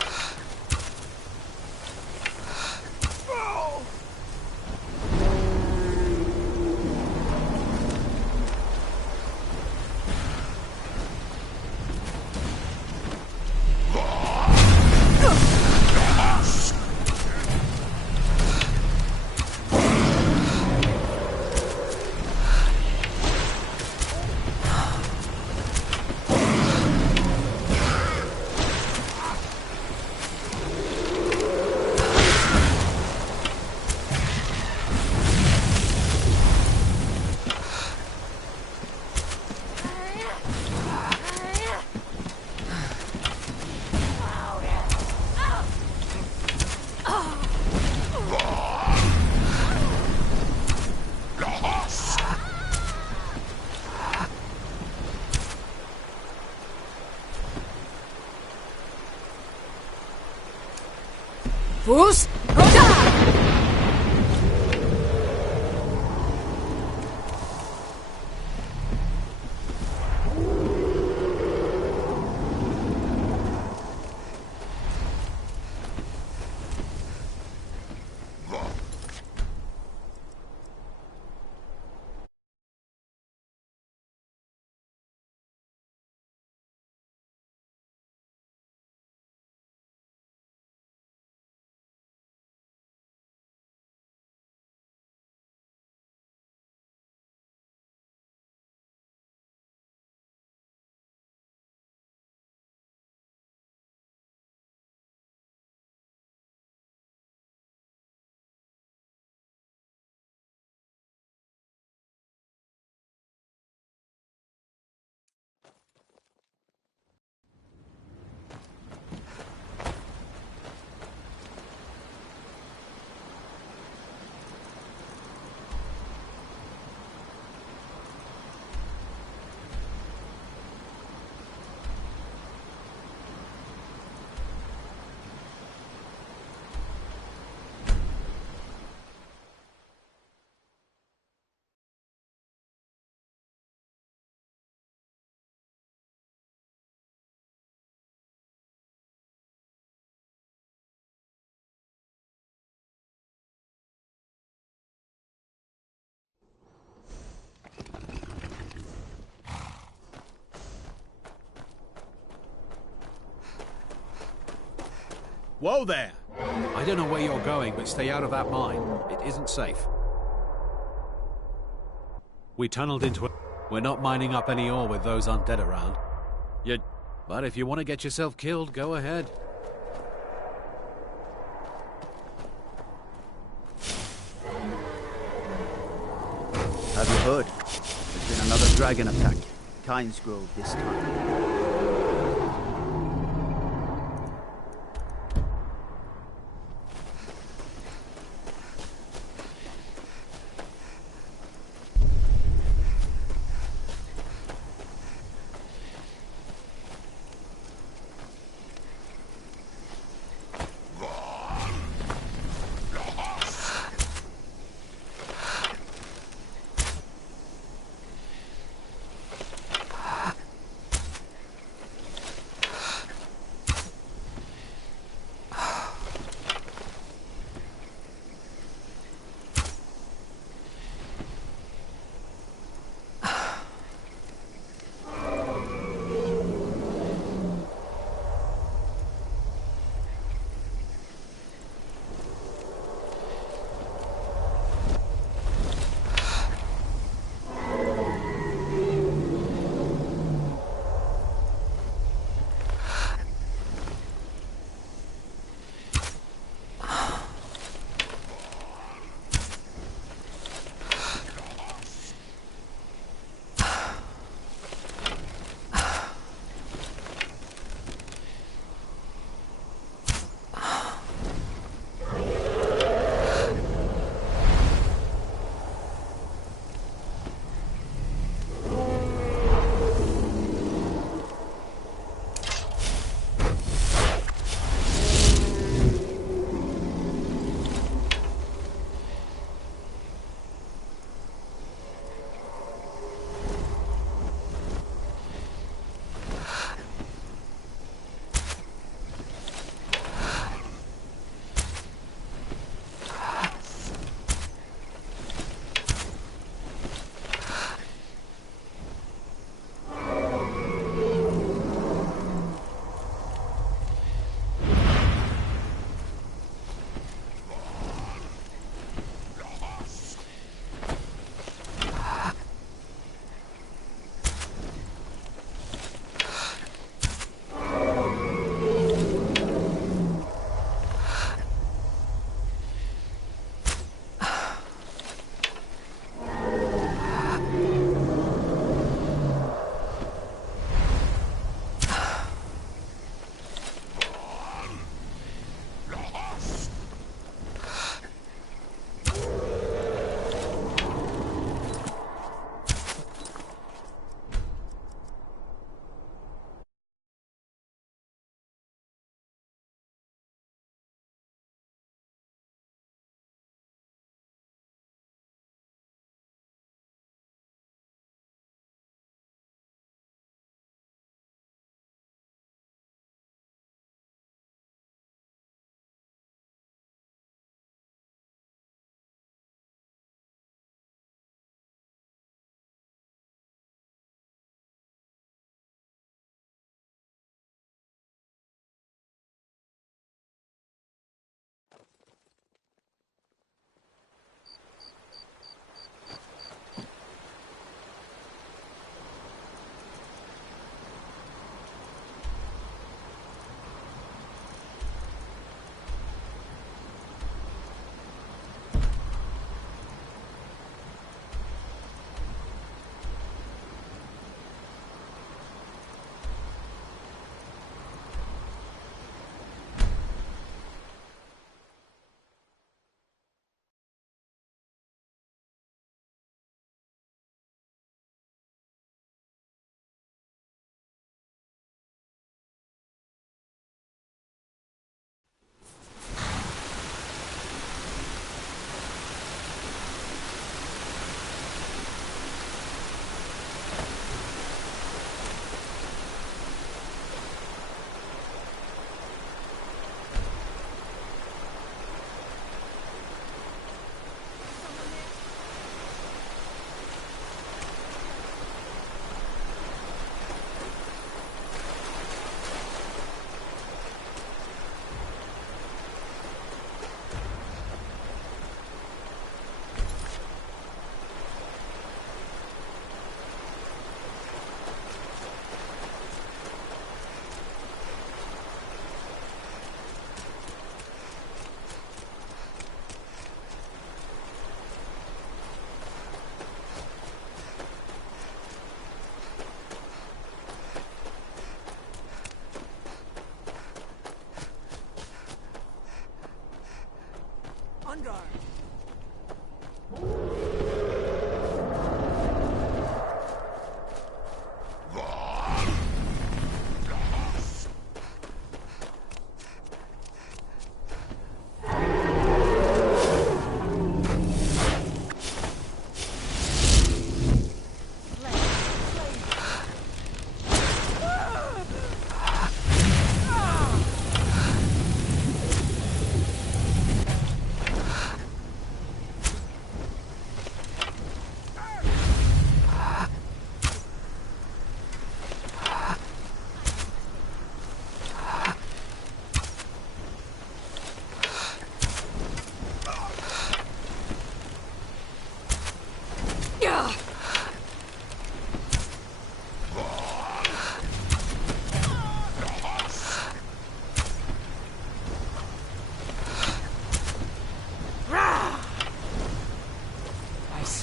Fus! Roda! Whoa there! I don't know where you're going, but stay out of that mine. It isn't safe. We tunneled into it. We're not mining up any ore with those undead around. But if you want to get yourself killed, go ahead. Have you heard? There's been another dragon attack. Kynes Grove this time.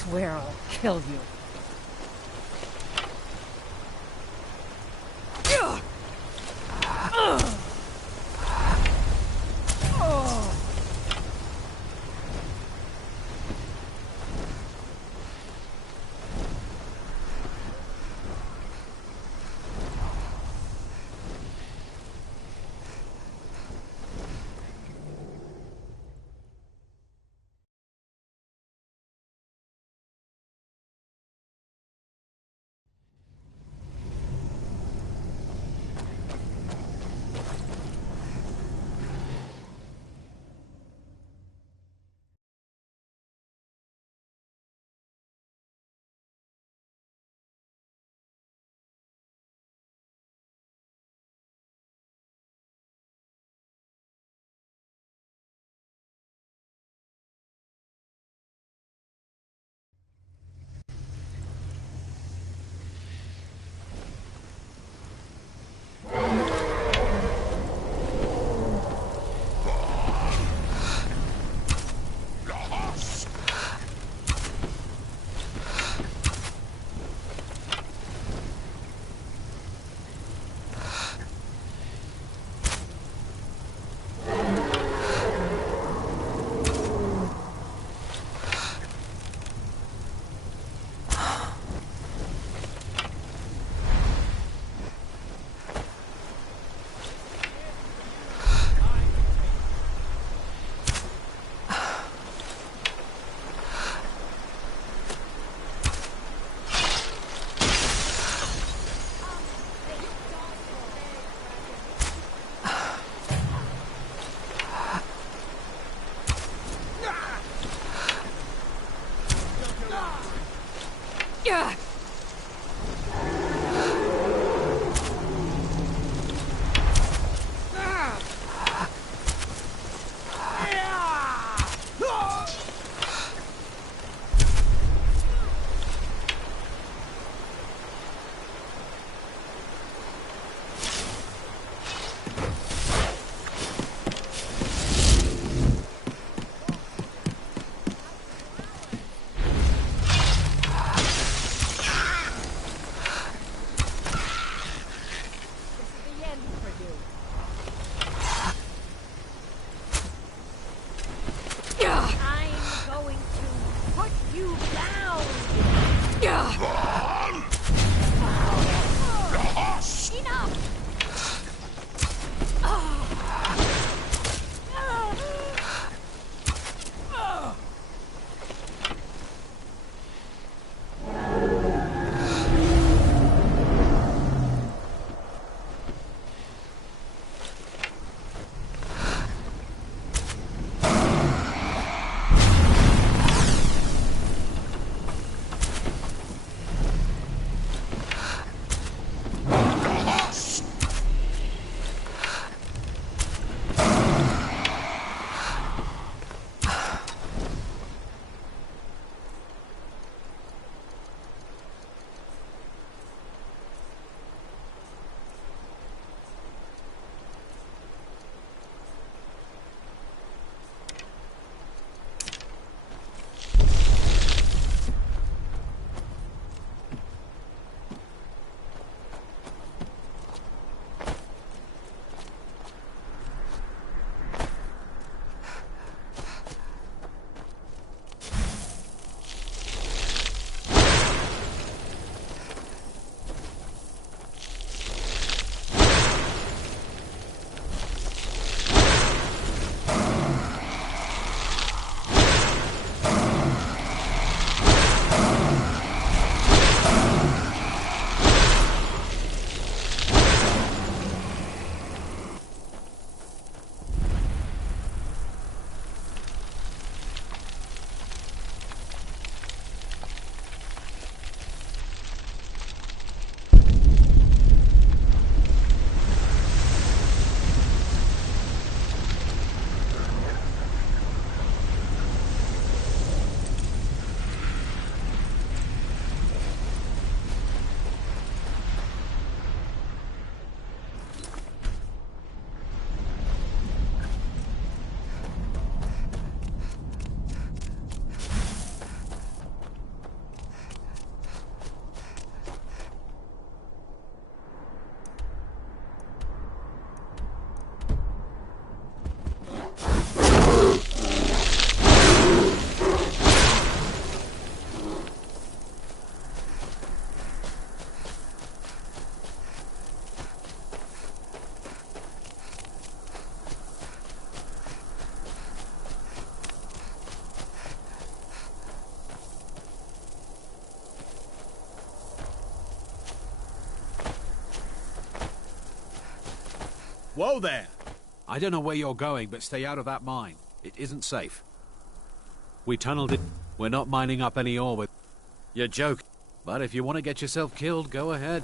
swear I'll kill you. Whoa there! I don't know where you're going, but stay out of that mine. It isn't safe. We tunneled it. We're not mining up any ore with... You're joking. But if you want to get yourself killed, go ahead.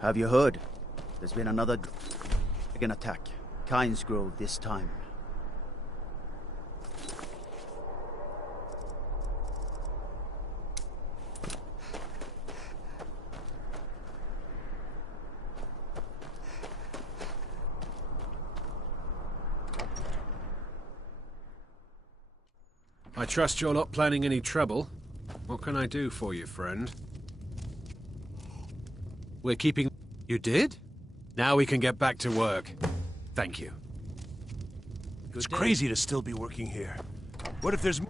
Have you heard? There's been another dragon attack. Kynes Grove this time. I trust you're not planning any trouble. What can I do for you, friend? We're keeping... You did? Now we can get back to work. Thank you. It's crazy to still be working here. What if there's...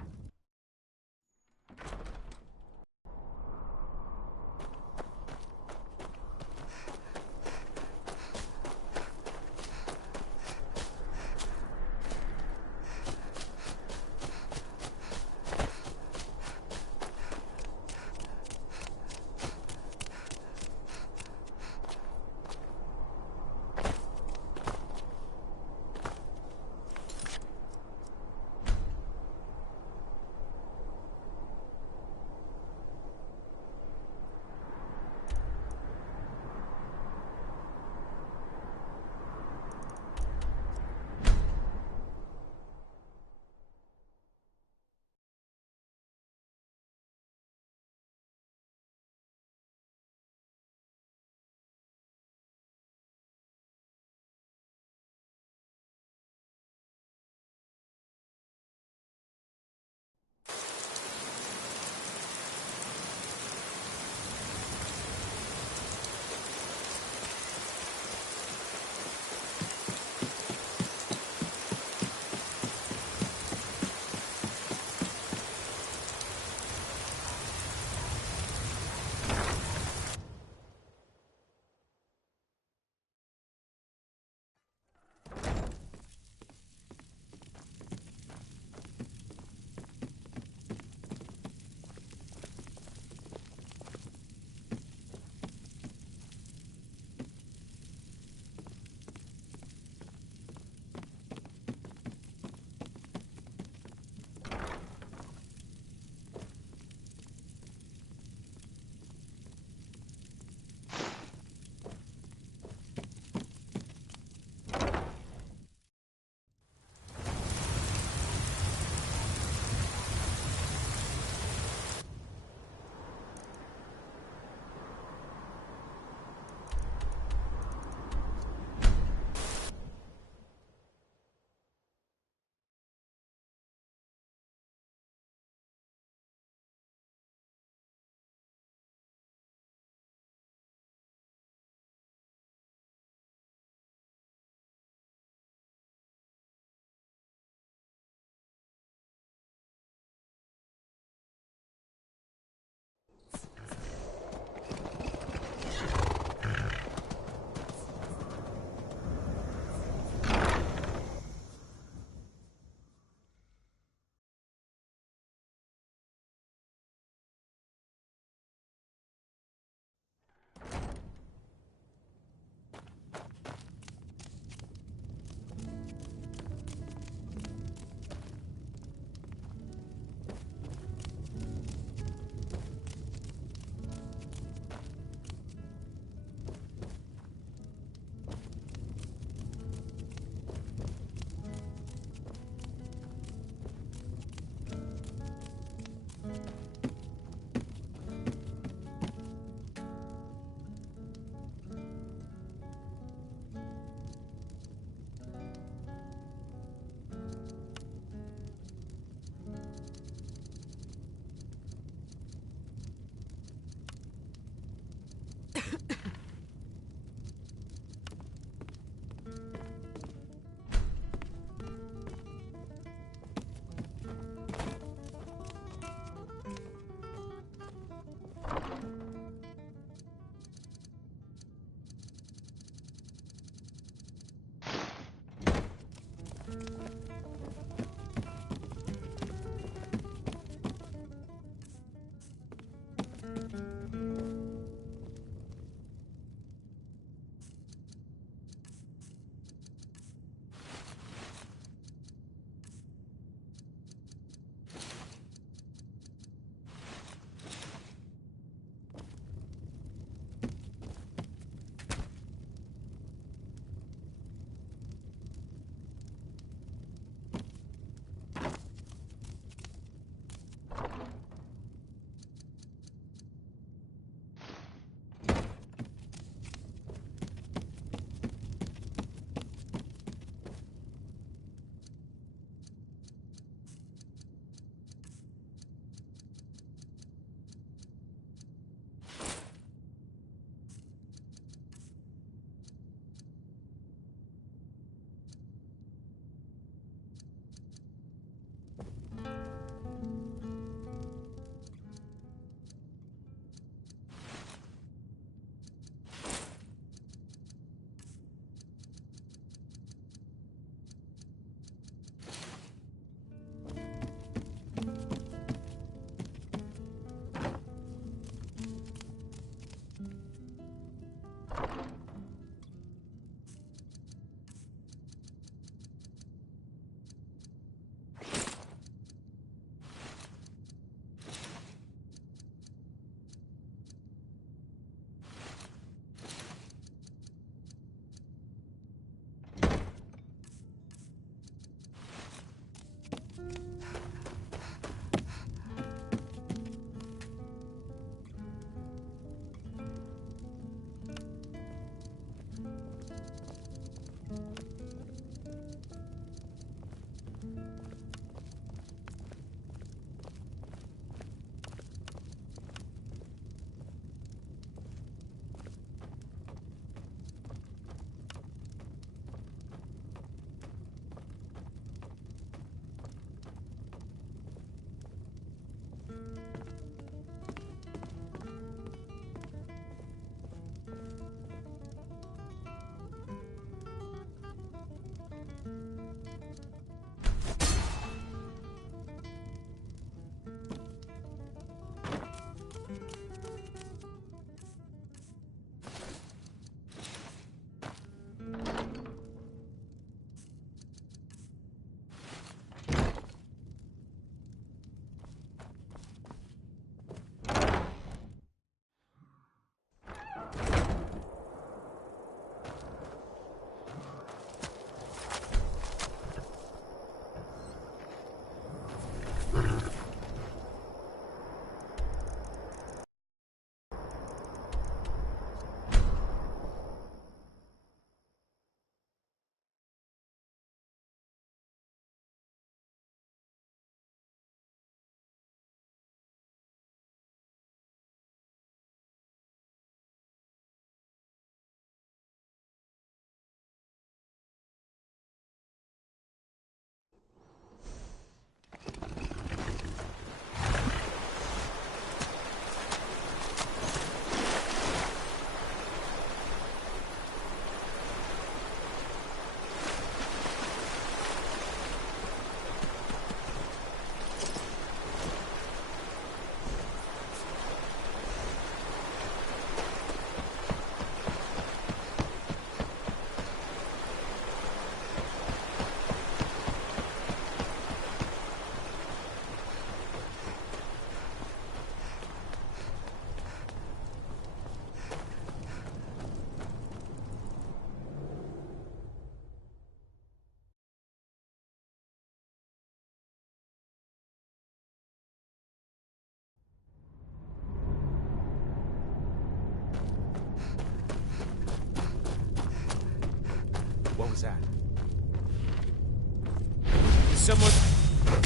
Someone...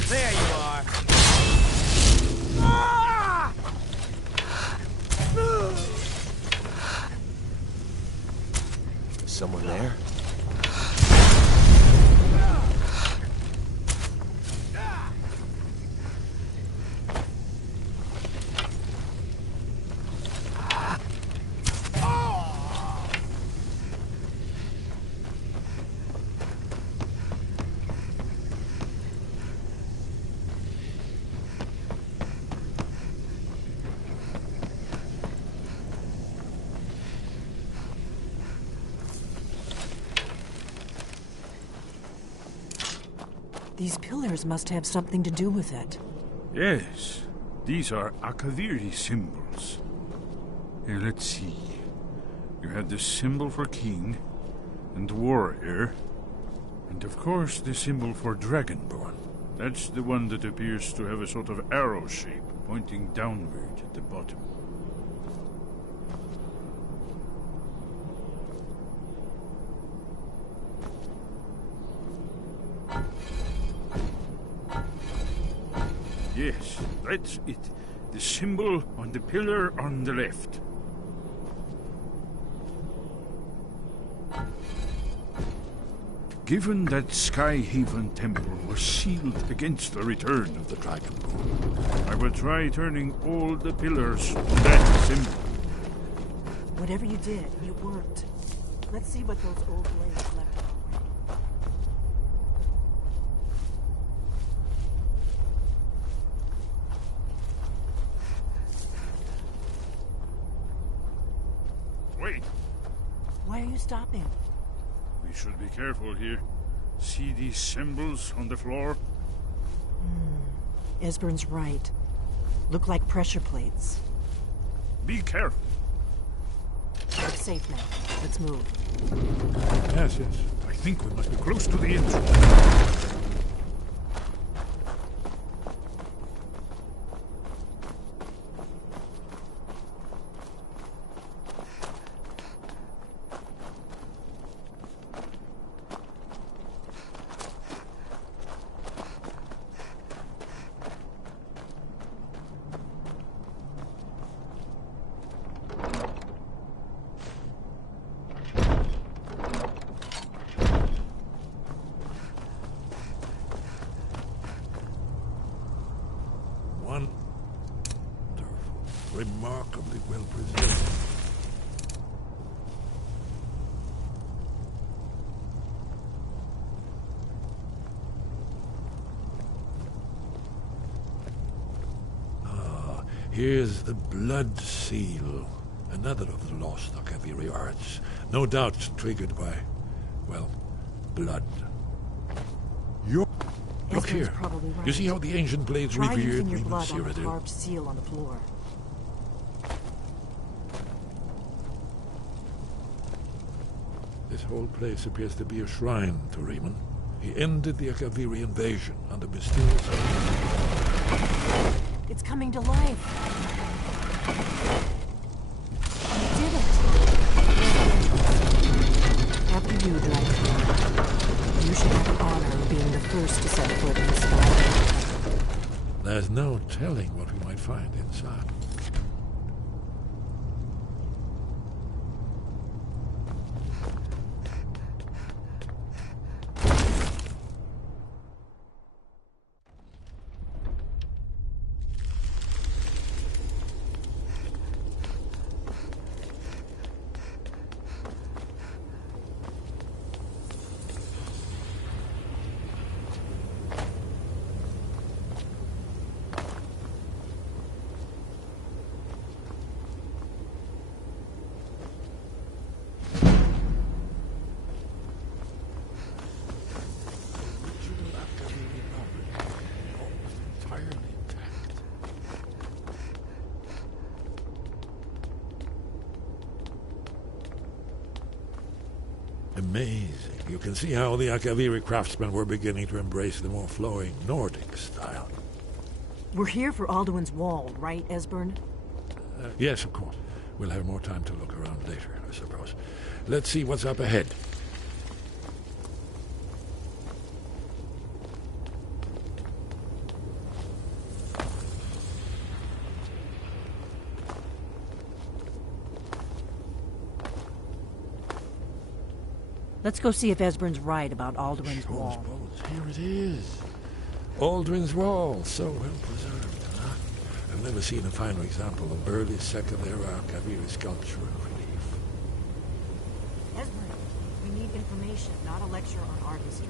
There you are. Someone there? These pillars must have something to do with it. Yes, these are Akaviri symbols. Here, let's see. You have the symbol for king and warrior, and of course the symbol for dragonborn. That's the one that appears to have a sort of arrow shape pointing downward at the bottom. Yes, that's it. The symbol on the pillar on the left. Given that Skyhaven Temple was sealed against the return of the Dragonborn, I will try turning all the pillars to that symbol. Whatever you did, it worked. Let's see what those old blades left our way. Wait! Why are you stopping? We should be careful here. See these symbols on the floor? Esbern's right. Look like pressure plates. Be careful. It's safe now. Let's move. Yes. I think we must be close to the entrance. Remarkably well preserved. Here's the blood seal. Another of the lost Akaviri arts. No doubt triggered by, well, blood. Look here. Right. You see how the ancient blades Try revered using your even blood on the Cyrodiil? carved seal on the floor. This whole place appears to be a shrine to Riemann. He ended the Akaviri invasion on the mysterious... It's coming to life. You did it. After you, Dragon. You should have the honor of being the first to set foot in Skyrim. There's no telling what we might find inside. Amazing. You can see how the Akaviri craftsmen were beginning to embrace the more flowing Nordic style. We're here for Alduin's Wall, right, Esbern? Yes, of course. We'll have more time to look around later, I suppose. Let's see what's up ahead. Let's go see if Esbern's right about Alduin's wall. Here it is. Alduin's wall, so well preserved, huh? I've never seen a finer example of early Second Era Kaviri sculptural relief. Esbern, we need information, not a lecture on art history.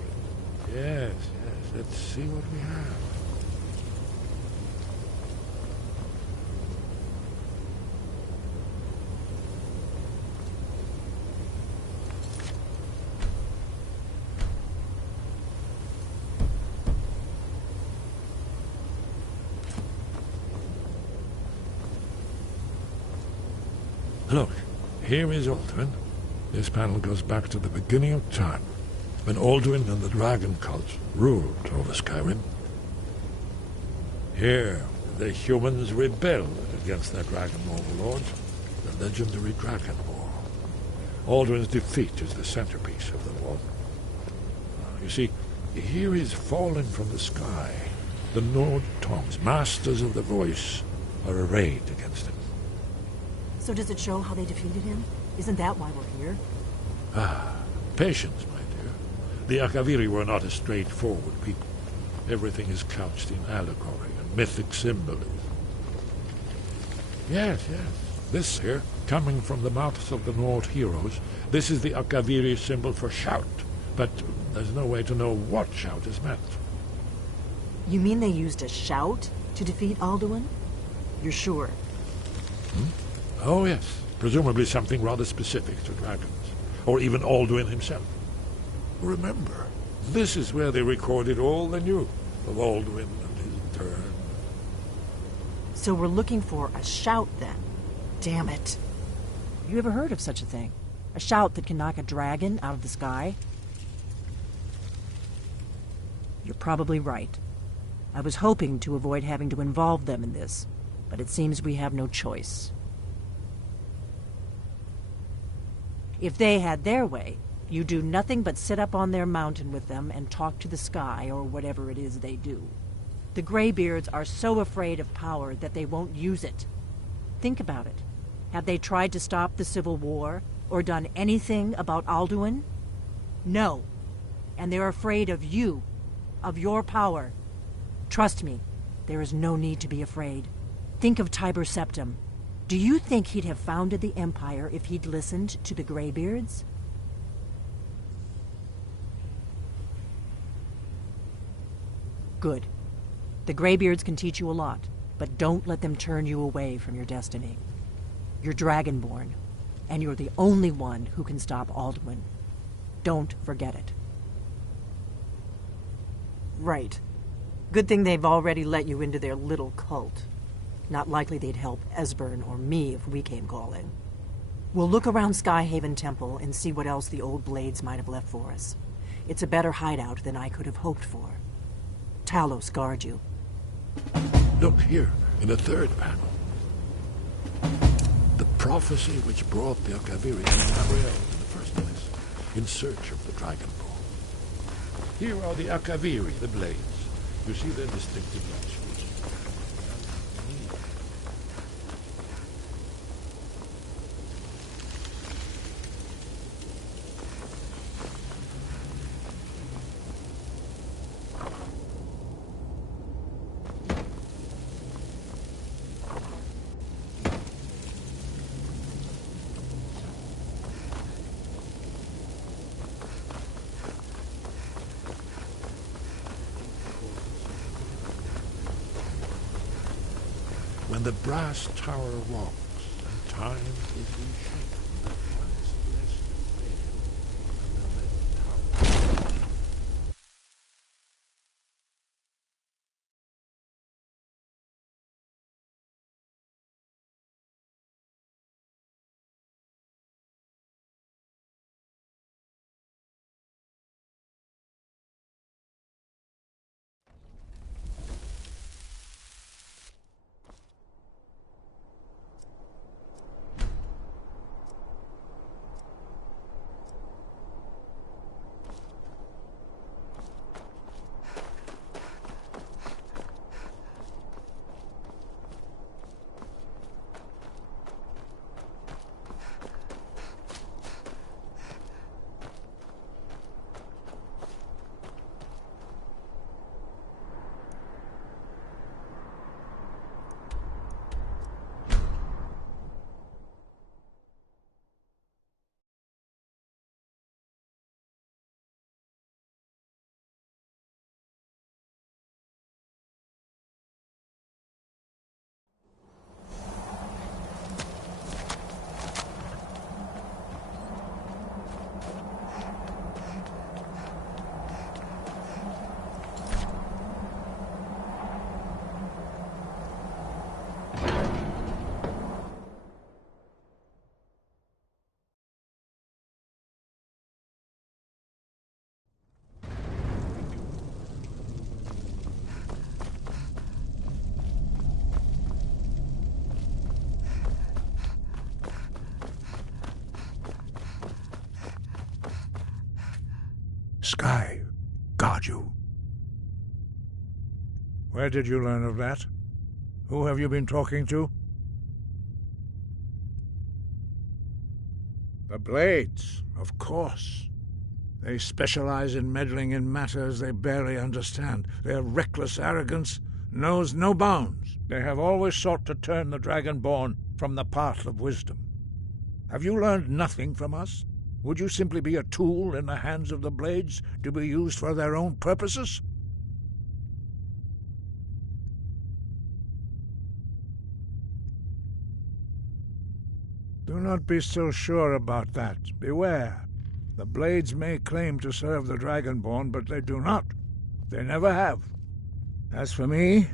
Yes. Let's see what we have. Look, here is Alduin. This panel goes back to the beginning of time, when Alduin and the dragon cult ruled over Skyrim. Here, the humans rebelled against their dragon overlord, the legendary Dragon War. Alduin's defeat is the centerpiece of the war. You see, here is fallen from the sky. The Nord tongues, masters of the voice, are arrayed against him. So does it show how they defeated him? Isn't that why we're here? Patience, my dear. The Akaviri were not a straightforward people. Everything is couched in allegory and mythic symbolism. Yes. This here, coming from the mouths of the Nord heroes, this is the Akaviri symbol for shout. But there's no way to know what shout is meant. You mean they used a shout to defeat Alduin? You're sure? Oh, yes. Presumably something rather specific to dragons. Or even Alduin himself. Remember, this is where they recorded all they knew of Alduin and his turn. So we're looking for a shout, then. Damn it. You ever heard of such a thing? A shout that can knock a dragon out of the sky? You're probably right. I was hoping to avoid having to involve them in this, but it seems we have no choice. If they had their way, you do nothing but sit up on their mountain with them and talk to the sky or whatever it is they do. The Greybeards are so afraid of power that they won't use it. Think about it. Have they tried to stop the Civil War or done anything about Alduin? No. And they're afraid of you, of your power. Trust me, there is no need to be afraid. Think of Tiber Septim. Do you think he'd have founded the Empire if he'd listened to the Greybeards? Good. The Greybeards can teach you a lot, but don't let them turn you away from your destiny. You're Dragonborn, and you're the only one who can stop Alduin. Don't forget it. Right. Good thing they've already let you into their little cult. Not likely they'd help Esbern or me if we came calling. We'll look around Skyhaven Temple and see what else the old blades might have left for us. It's a better hideout than I could have hoped for. Talos guard you. Look here, in the third panel. The prophecy which brought the Akaviri to Tamriel in the first place, in search of the Dragon Ball. Here are the Akaviri, the blades. You see their distinctive latches. When the brass tower rocks and time is reshaped, that once blessed veil and the red tower. sky guard you. Where did you learn of that? Who have you been talking to? The Blades, of course. They specialize in meddling in matters they barely understand. Their reckless arrogance knows no bounds. They have always sought to turn the Dragonborn from the path of wisdom. Have you learned nothing from us? Would you simply be a tool in the hands of the Blades to be used for their own purposes? Do not be so sure about that. Beware. The Blades may claim to serve the Dragonborn, but they do not. They never have. As for me,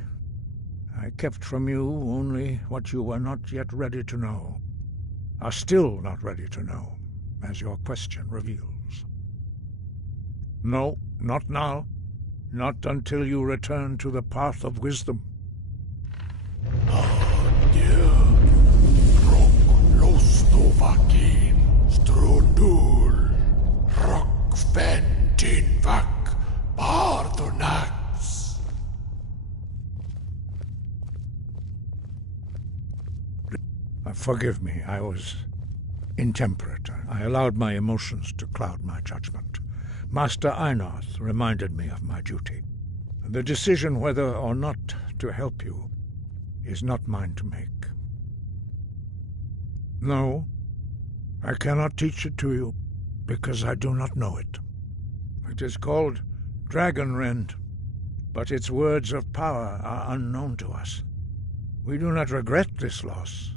I kept from you only what you were not yet ready to know. Are still not ready to know, as your question reveals. No, not now. Not until you return to the path of wisdom. Lovaki, Strundul, Rockventinvak, Bardonax. Forgive me, I was intemperate. I allowed my emotions to cloud my judgment. Master Einarth reminded me of my duty. The decision whether or not to help you is not mine to make. No, I cannot teach it to you, because I do not know it. It is called Dragonrend, but its words of power are unknown to us. We do not regret this loss.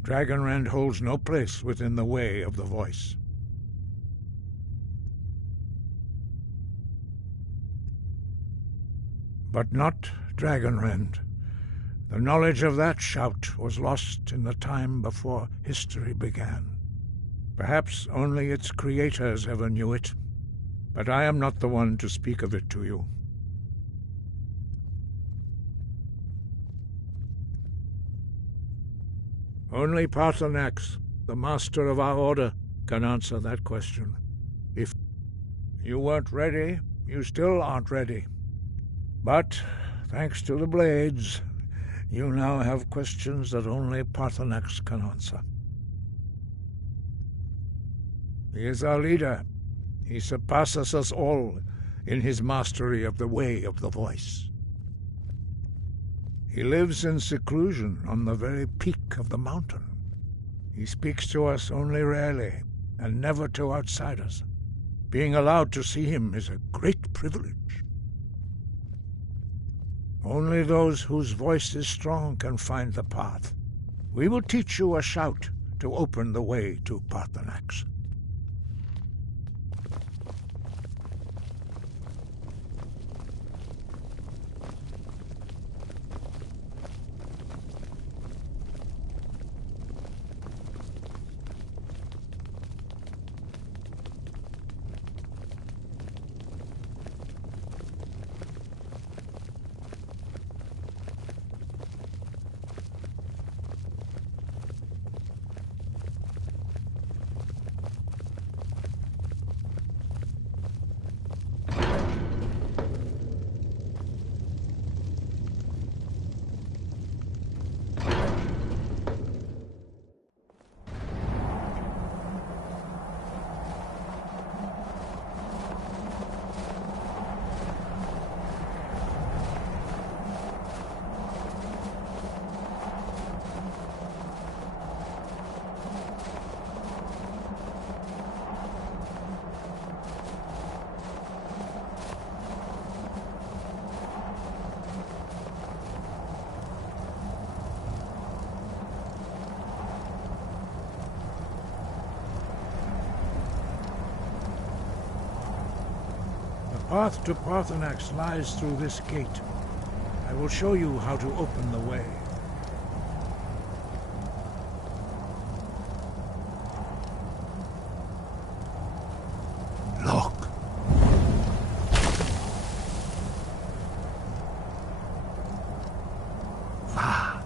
Dragonrend holds no place within the way of the voice. But not Dragonrend. The knowledge of that shout was lost in the time before history began. Perhaps only its creators ever knew it, but I am not the one to speak of it to you. Only Paarthurnax, the master of our order, can answer that question. If you weren't ready, you still aren't ready. But, thanks to the Blades, you now have questions that only Paarthurnax can answer. He is our leader. He surpasses us all in his mastery of the way of the voice. He lives in seclusion on the very peak of the mountain. He speaks to us only rarely, and never to outsiders. Being allowed to see him is a great privilege. Only those whose voice is strong can find the path. We will teach you a shout to open the way to Paarthurnax. The path to Paarthurnax lies through this gate. I will show you how to open the way. Look. Va.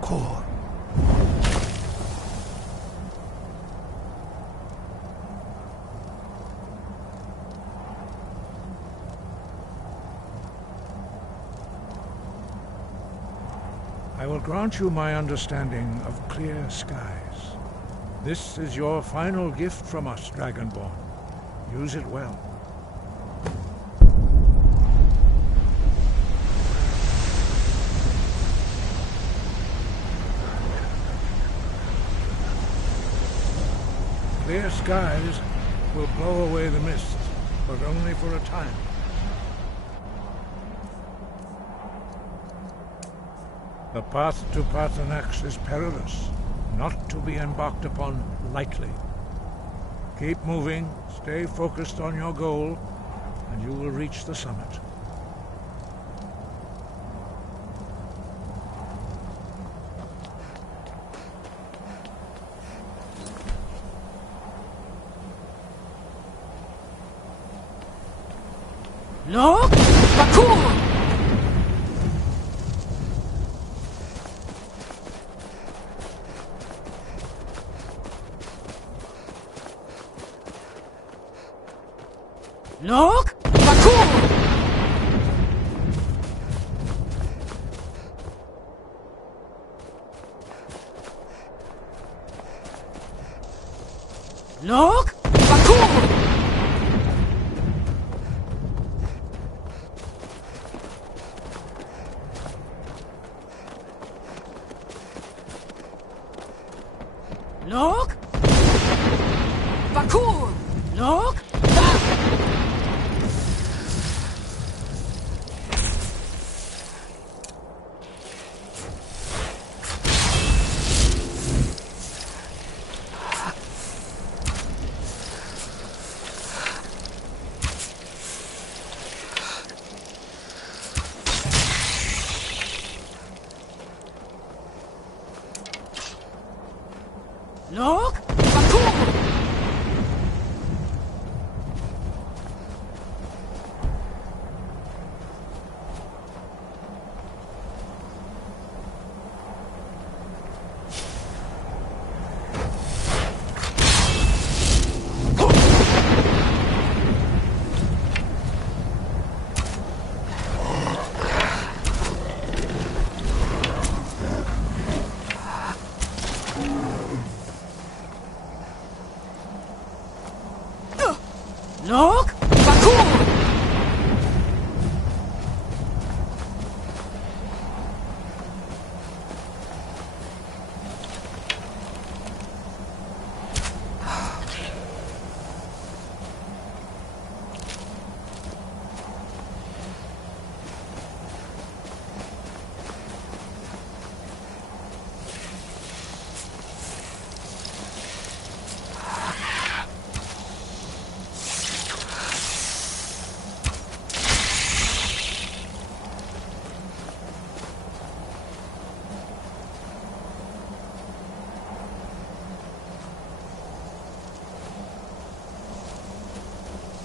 Kor. I will grant you my understanding of clear skies. This is your final gift from us, Dragonborn. Use it well. Clear skies will blow away the mist, but only for a time. The path to Paarthurnax is perilous, not to be embarked upon lightly. Keep moving, stay focused on your goal, and you will reach the summit. Look! Bakur! Look! Bakur! Look! Bakur! Look! Bakur! Look! Look! Bakur! Look! Bakur!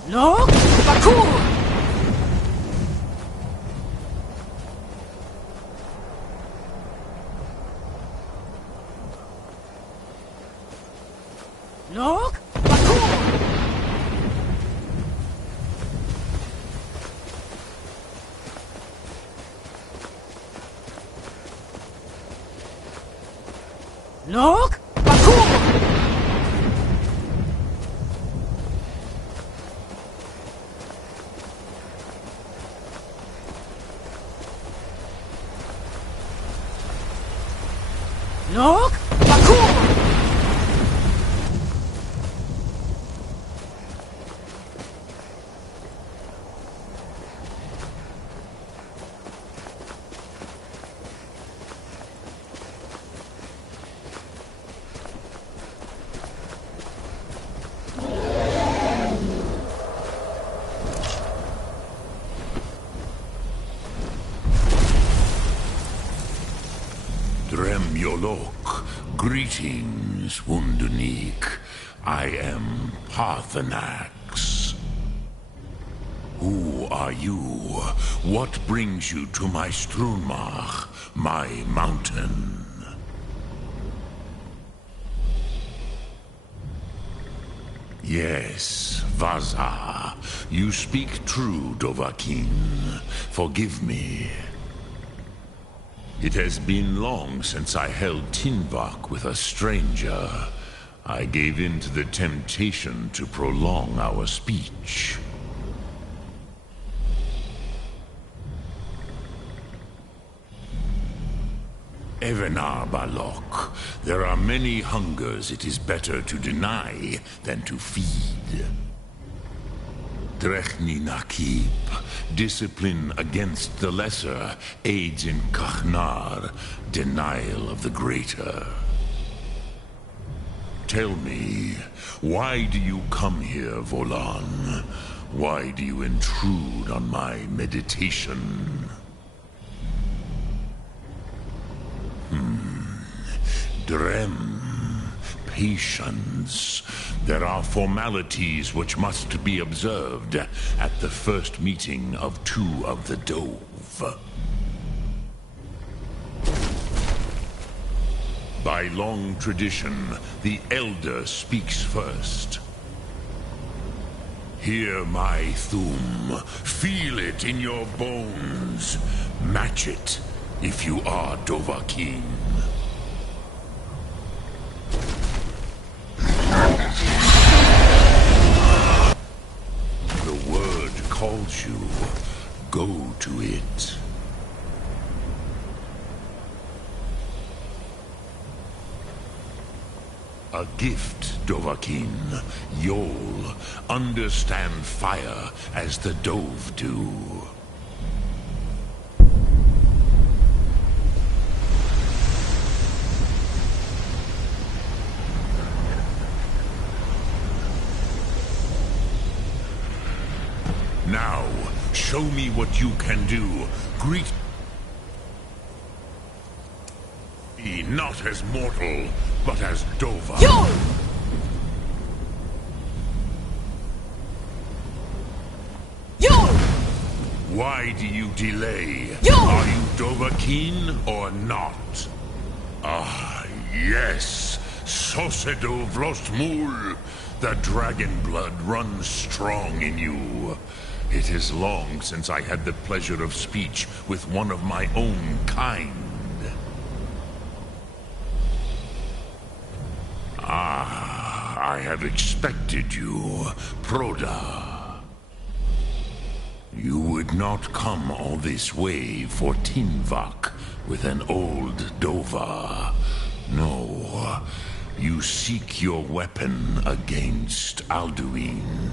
Look! Bakur! Look! Bakur! Look! Bakur! Look! Bakur! Dremyolok, greetings, Wundunik. I am Paarthurnax. Who are you? What brings you to my Strunmach, my mountain? Yes, Vaza. You speak true, Dovahkiin. Forgive me. It has been long since I held Tinvak with a stranger. I gave in to the temptation to prolong our speech. Evenar Balok, there are many hungers it is better to deny than to feed. Drechni Nakib, discipline against the lesser, aids in Kachnar, denial of the greater. Tell me, why do you come here, Volan? Why do you intrude on my meditation? Drem. Patience. There are formalities which must be observed at the first meeting of two of the Dove. By long tradition, the Elder speaks first. Hear my Thum. Feel it in your bones. Match it if you are Dovahkiin. The word calls you. Go to it. A gift, Dovahkiin. You'll understand fire as the Dove do. Now, show me what you can do. Greet me not as mortal, but as Dova. Why do you delay? Are you Dovahkiin or not? Ah, yes. Sosedo Vlostmul. The dragon blood runs strong in you. It is long since I had the pleasure of speech with one of my own kind. Ah, I have expected you, Proda. You would not come all this way for Tinvak with an old Dova. No, you seek your weapon against Alduin.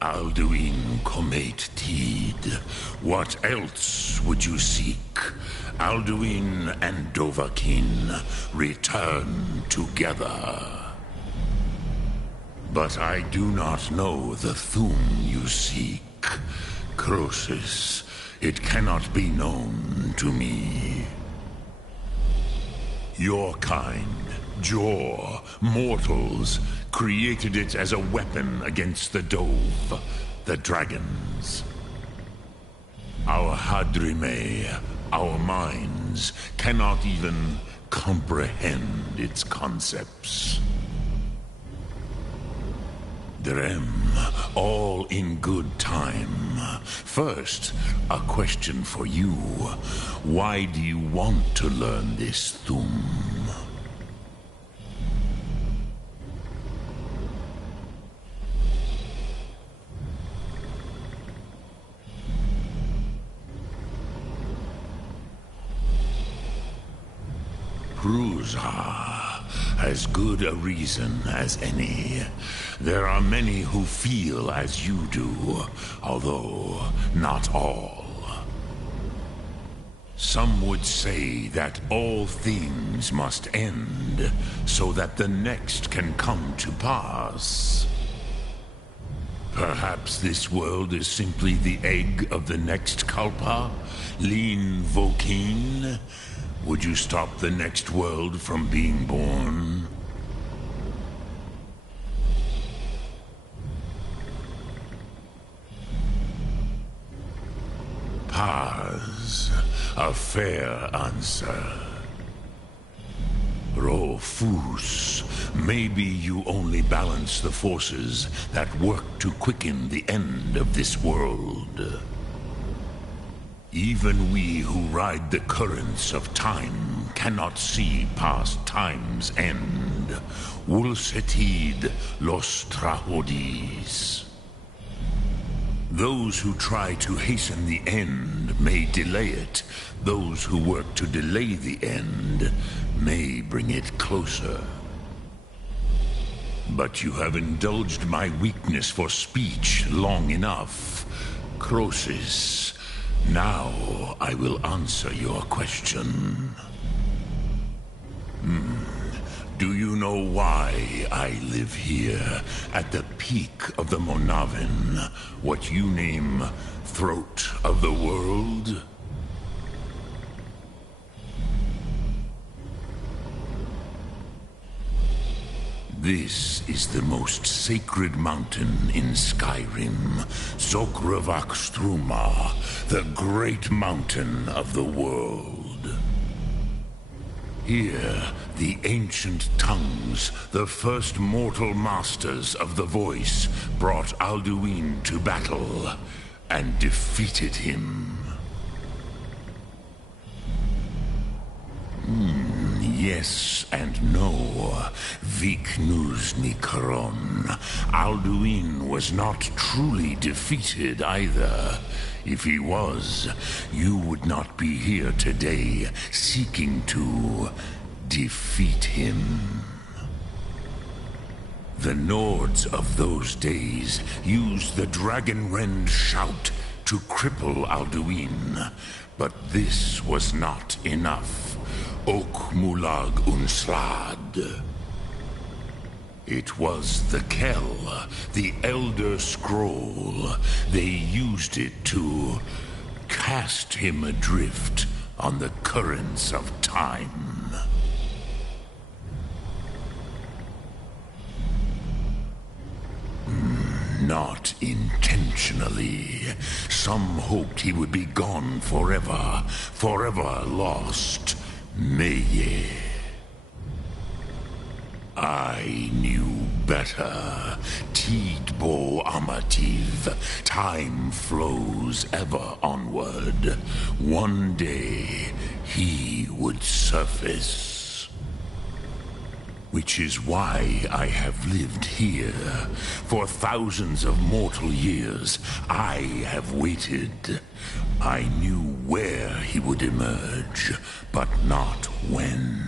Alduin Comate Teed. What else would you seek? Alduin and Dovahkiin return together. But I do not know the Thum you seek. Croesus, it cannot be known to me. Your kind, Jor, mortals, created it as a weapon against the Dove, the dragons. Our Hadrime, our minds, cannot even comprehend its concepts. Drem, all in good time. First, a question for you. Why do you want to learn this Thum? Prusa, as good a reason as any. There are many who feel as you do, although not all. Some would say that all things must end, so that the next can come to pass. Perhaps this world is simply the egg of the next Kalpa, Lean Vokeen. Would you stop the next world from being born? Paz, a fair answer. Rof, Fus. Maybe you only balance the forces that work to quicken the end of this world. Even we who ride the currents of time cannot see past time's end. Wulsetid los trahodis. Those who try to hasten the end may delay it. Those who work to delay the end may bring it closer. But you have indulged my weakness for speech long enough. Croesus, now I will answer your question. Do you know why I live here, at the peak of the Monavin, what you name Throat of the World? This is the most sacred mountain in Skyrim, Zokravakstruma, the great mountain of the world. Here, the ancient tongues, the first mortal masters of the voice, brought Alduin to battle and defeated him. Yes and no. Viknus Nikaron. Alduin was not truly defeated either. If he was, you would not be here today seeking to defeat him. The Nords of those days used the Dragonrend shout to cripple Alduin, but this was not enough. Ok Mulag Unslad. It was the Kell, the Elder Scroll. They used it to cast him adrift on the currents of time. Not intentionally. Some hoped he would be gone forever, forever lost. Meye. I knew better. Tidbo Amativ. Time flows ever onward. One day, he would surface. Which is why I have lived here. For thousands of mortal years, I have waited. I knew where he would emerge, but not when.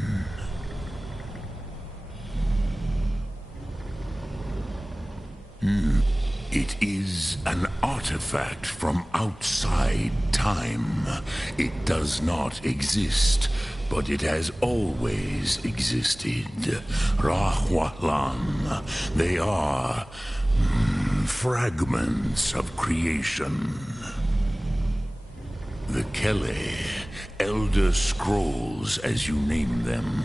It is an artifact from outside time. It does not exist, but it has always existed. Rahwalan. They are fragments of creation. The Kele, Elder Scrolls as you name them,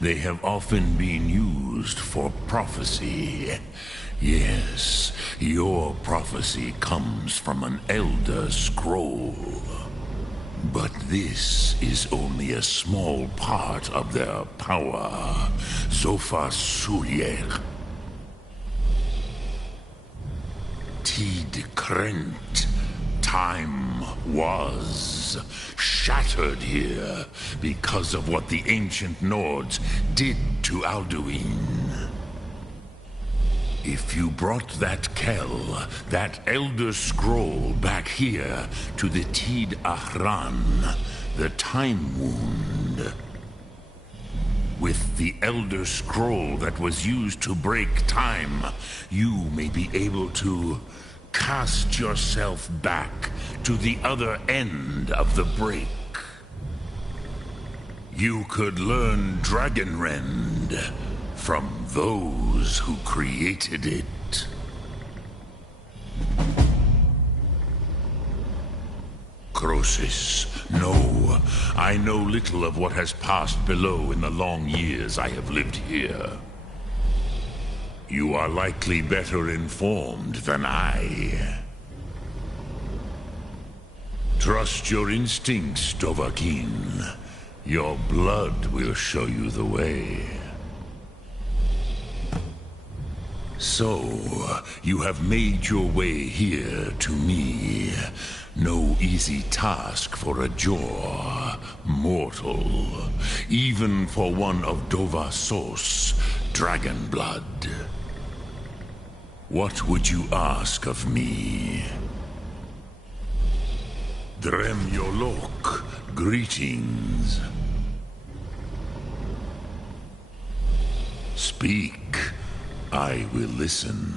they have often been used for prophecy. Yes, your prophecy comes from an Elder Scroll. But this is only a small part of their power. Zofa Suryer. Tid Krent. Time was shattered here because of what the ancient Nords did to Alduin. If you brought that Kell, that Elder Scroll, back here to the Tid Ahran, the Time Wound, with the Elder Scroll that was used to break time, you may be able to cast yourself back to the other end of the break. You could learn Dragonrend from those who created it. Croesus, no, I know little of what has passed below in the long years I have lived here. You are likely better informed than I. Trust your instincts, Dovahkiin. Your blood will show you the way. So, you have made your way here to me. No easy task for a jaw mortal, even for one of Dovasos, dragon blood. What would you ask of me? Dremyolok, greetings. Speak. I will listen.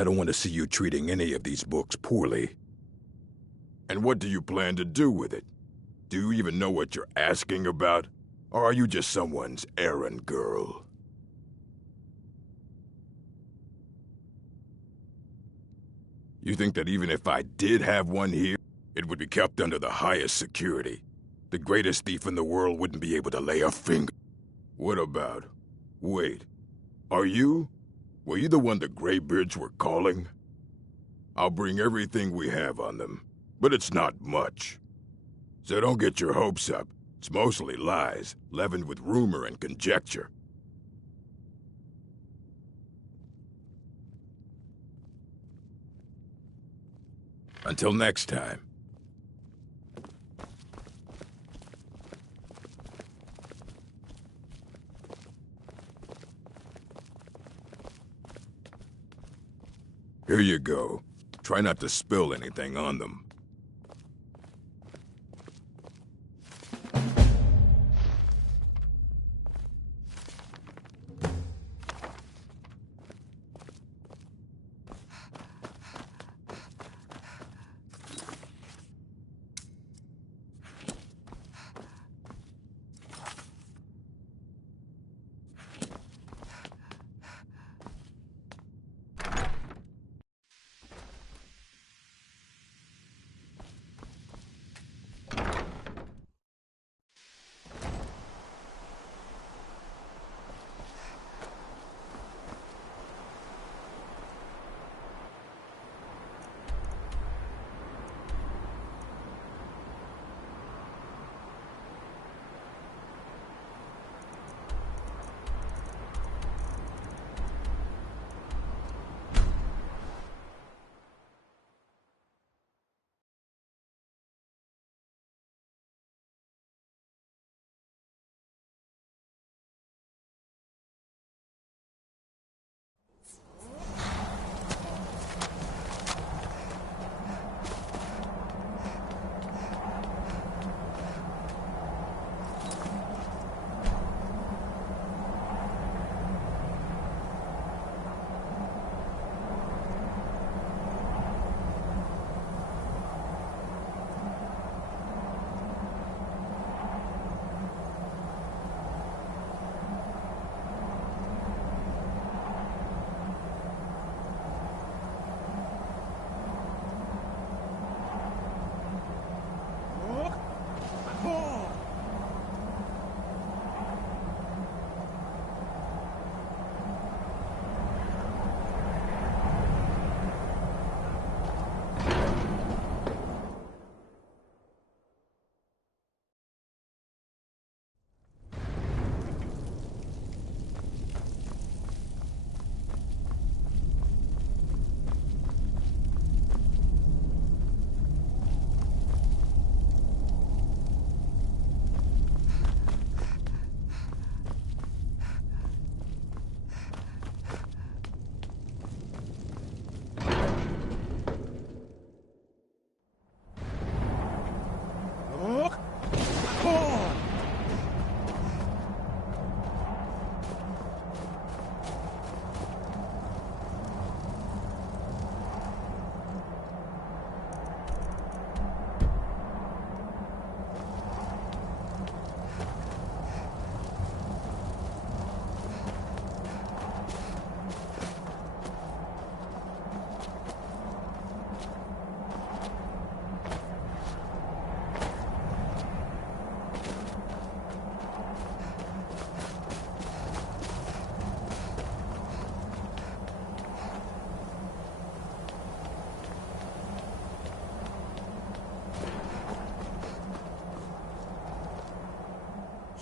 I don't want to see you treating any of these books poorly. And what do you plan to do with it? Do you even know what you're asking about? Or are you just someone's errand girl? You think that even if I did have one here, it would be kept under the highest security? The greatest thief in the world wouldn't be able to lay a finger. What about... Wait. Are you? Were you the one the Greybeards were calling? I'll bring everything we have on them, but it's not much. So don't get your hopes up. It's mostly lies, leavened with rumor and conjecture. Until next time. Here you go. Try not to spill anything on them.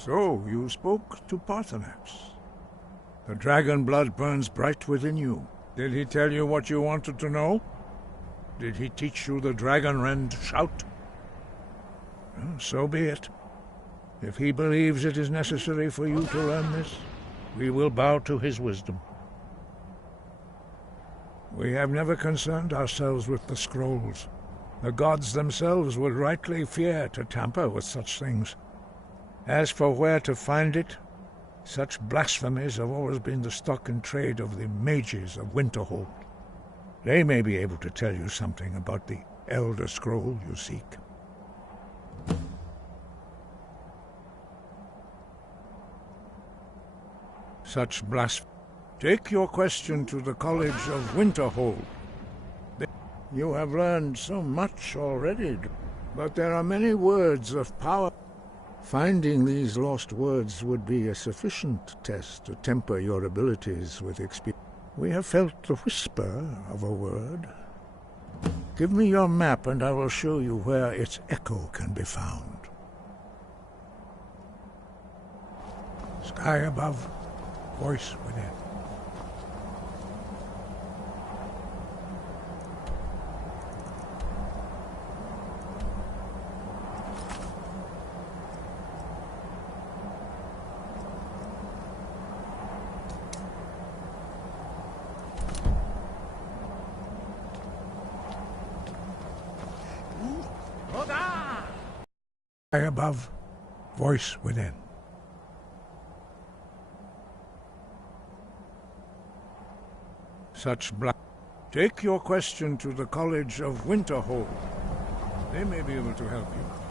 So, you spoke to Parthenax. The dragon blood burns bright within you. Did he tell you what you wanted to know? Did he teach you the dragon rend shout? Well, so be it. If he believes it is necessary for you to learn this, we will bow to his wisdom. We have never concerned ourselves with the scrolls. The gods themselves would rightly fear to tamper with such things. As for where to find it, such blasphemies have always been the stock and trade of the mages of Winterhold. They may be able to tell you something about the Elder Scroll you seek. Such blasphemy. Take your question to the College of Winterhold. You have learned so much already, but there are many words of power. Finding these lost words would be a sufficient test to temper your abilities with experience. We have felt the whisper of a word. Give me your map and I will show you where its echo can be found. Sky above, voice within. Sky above, voice within. Such Take your question to the College of Winterhold. They may be able to help you.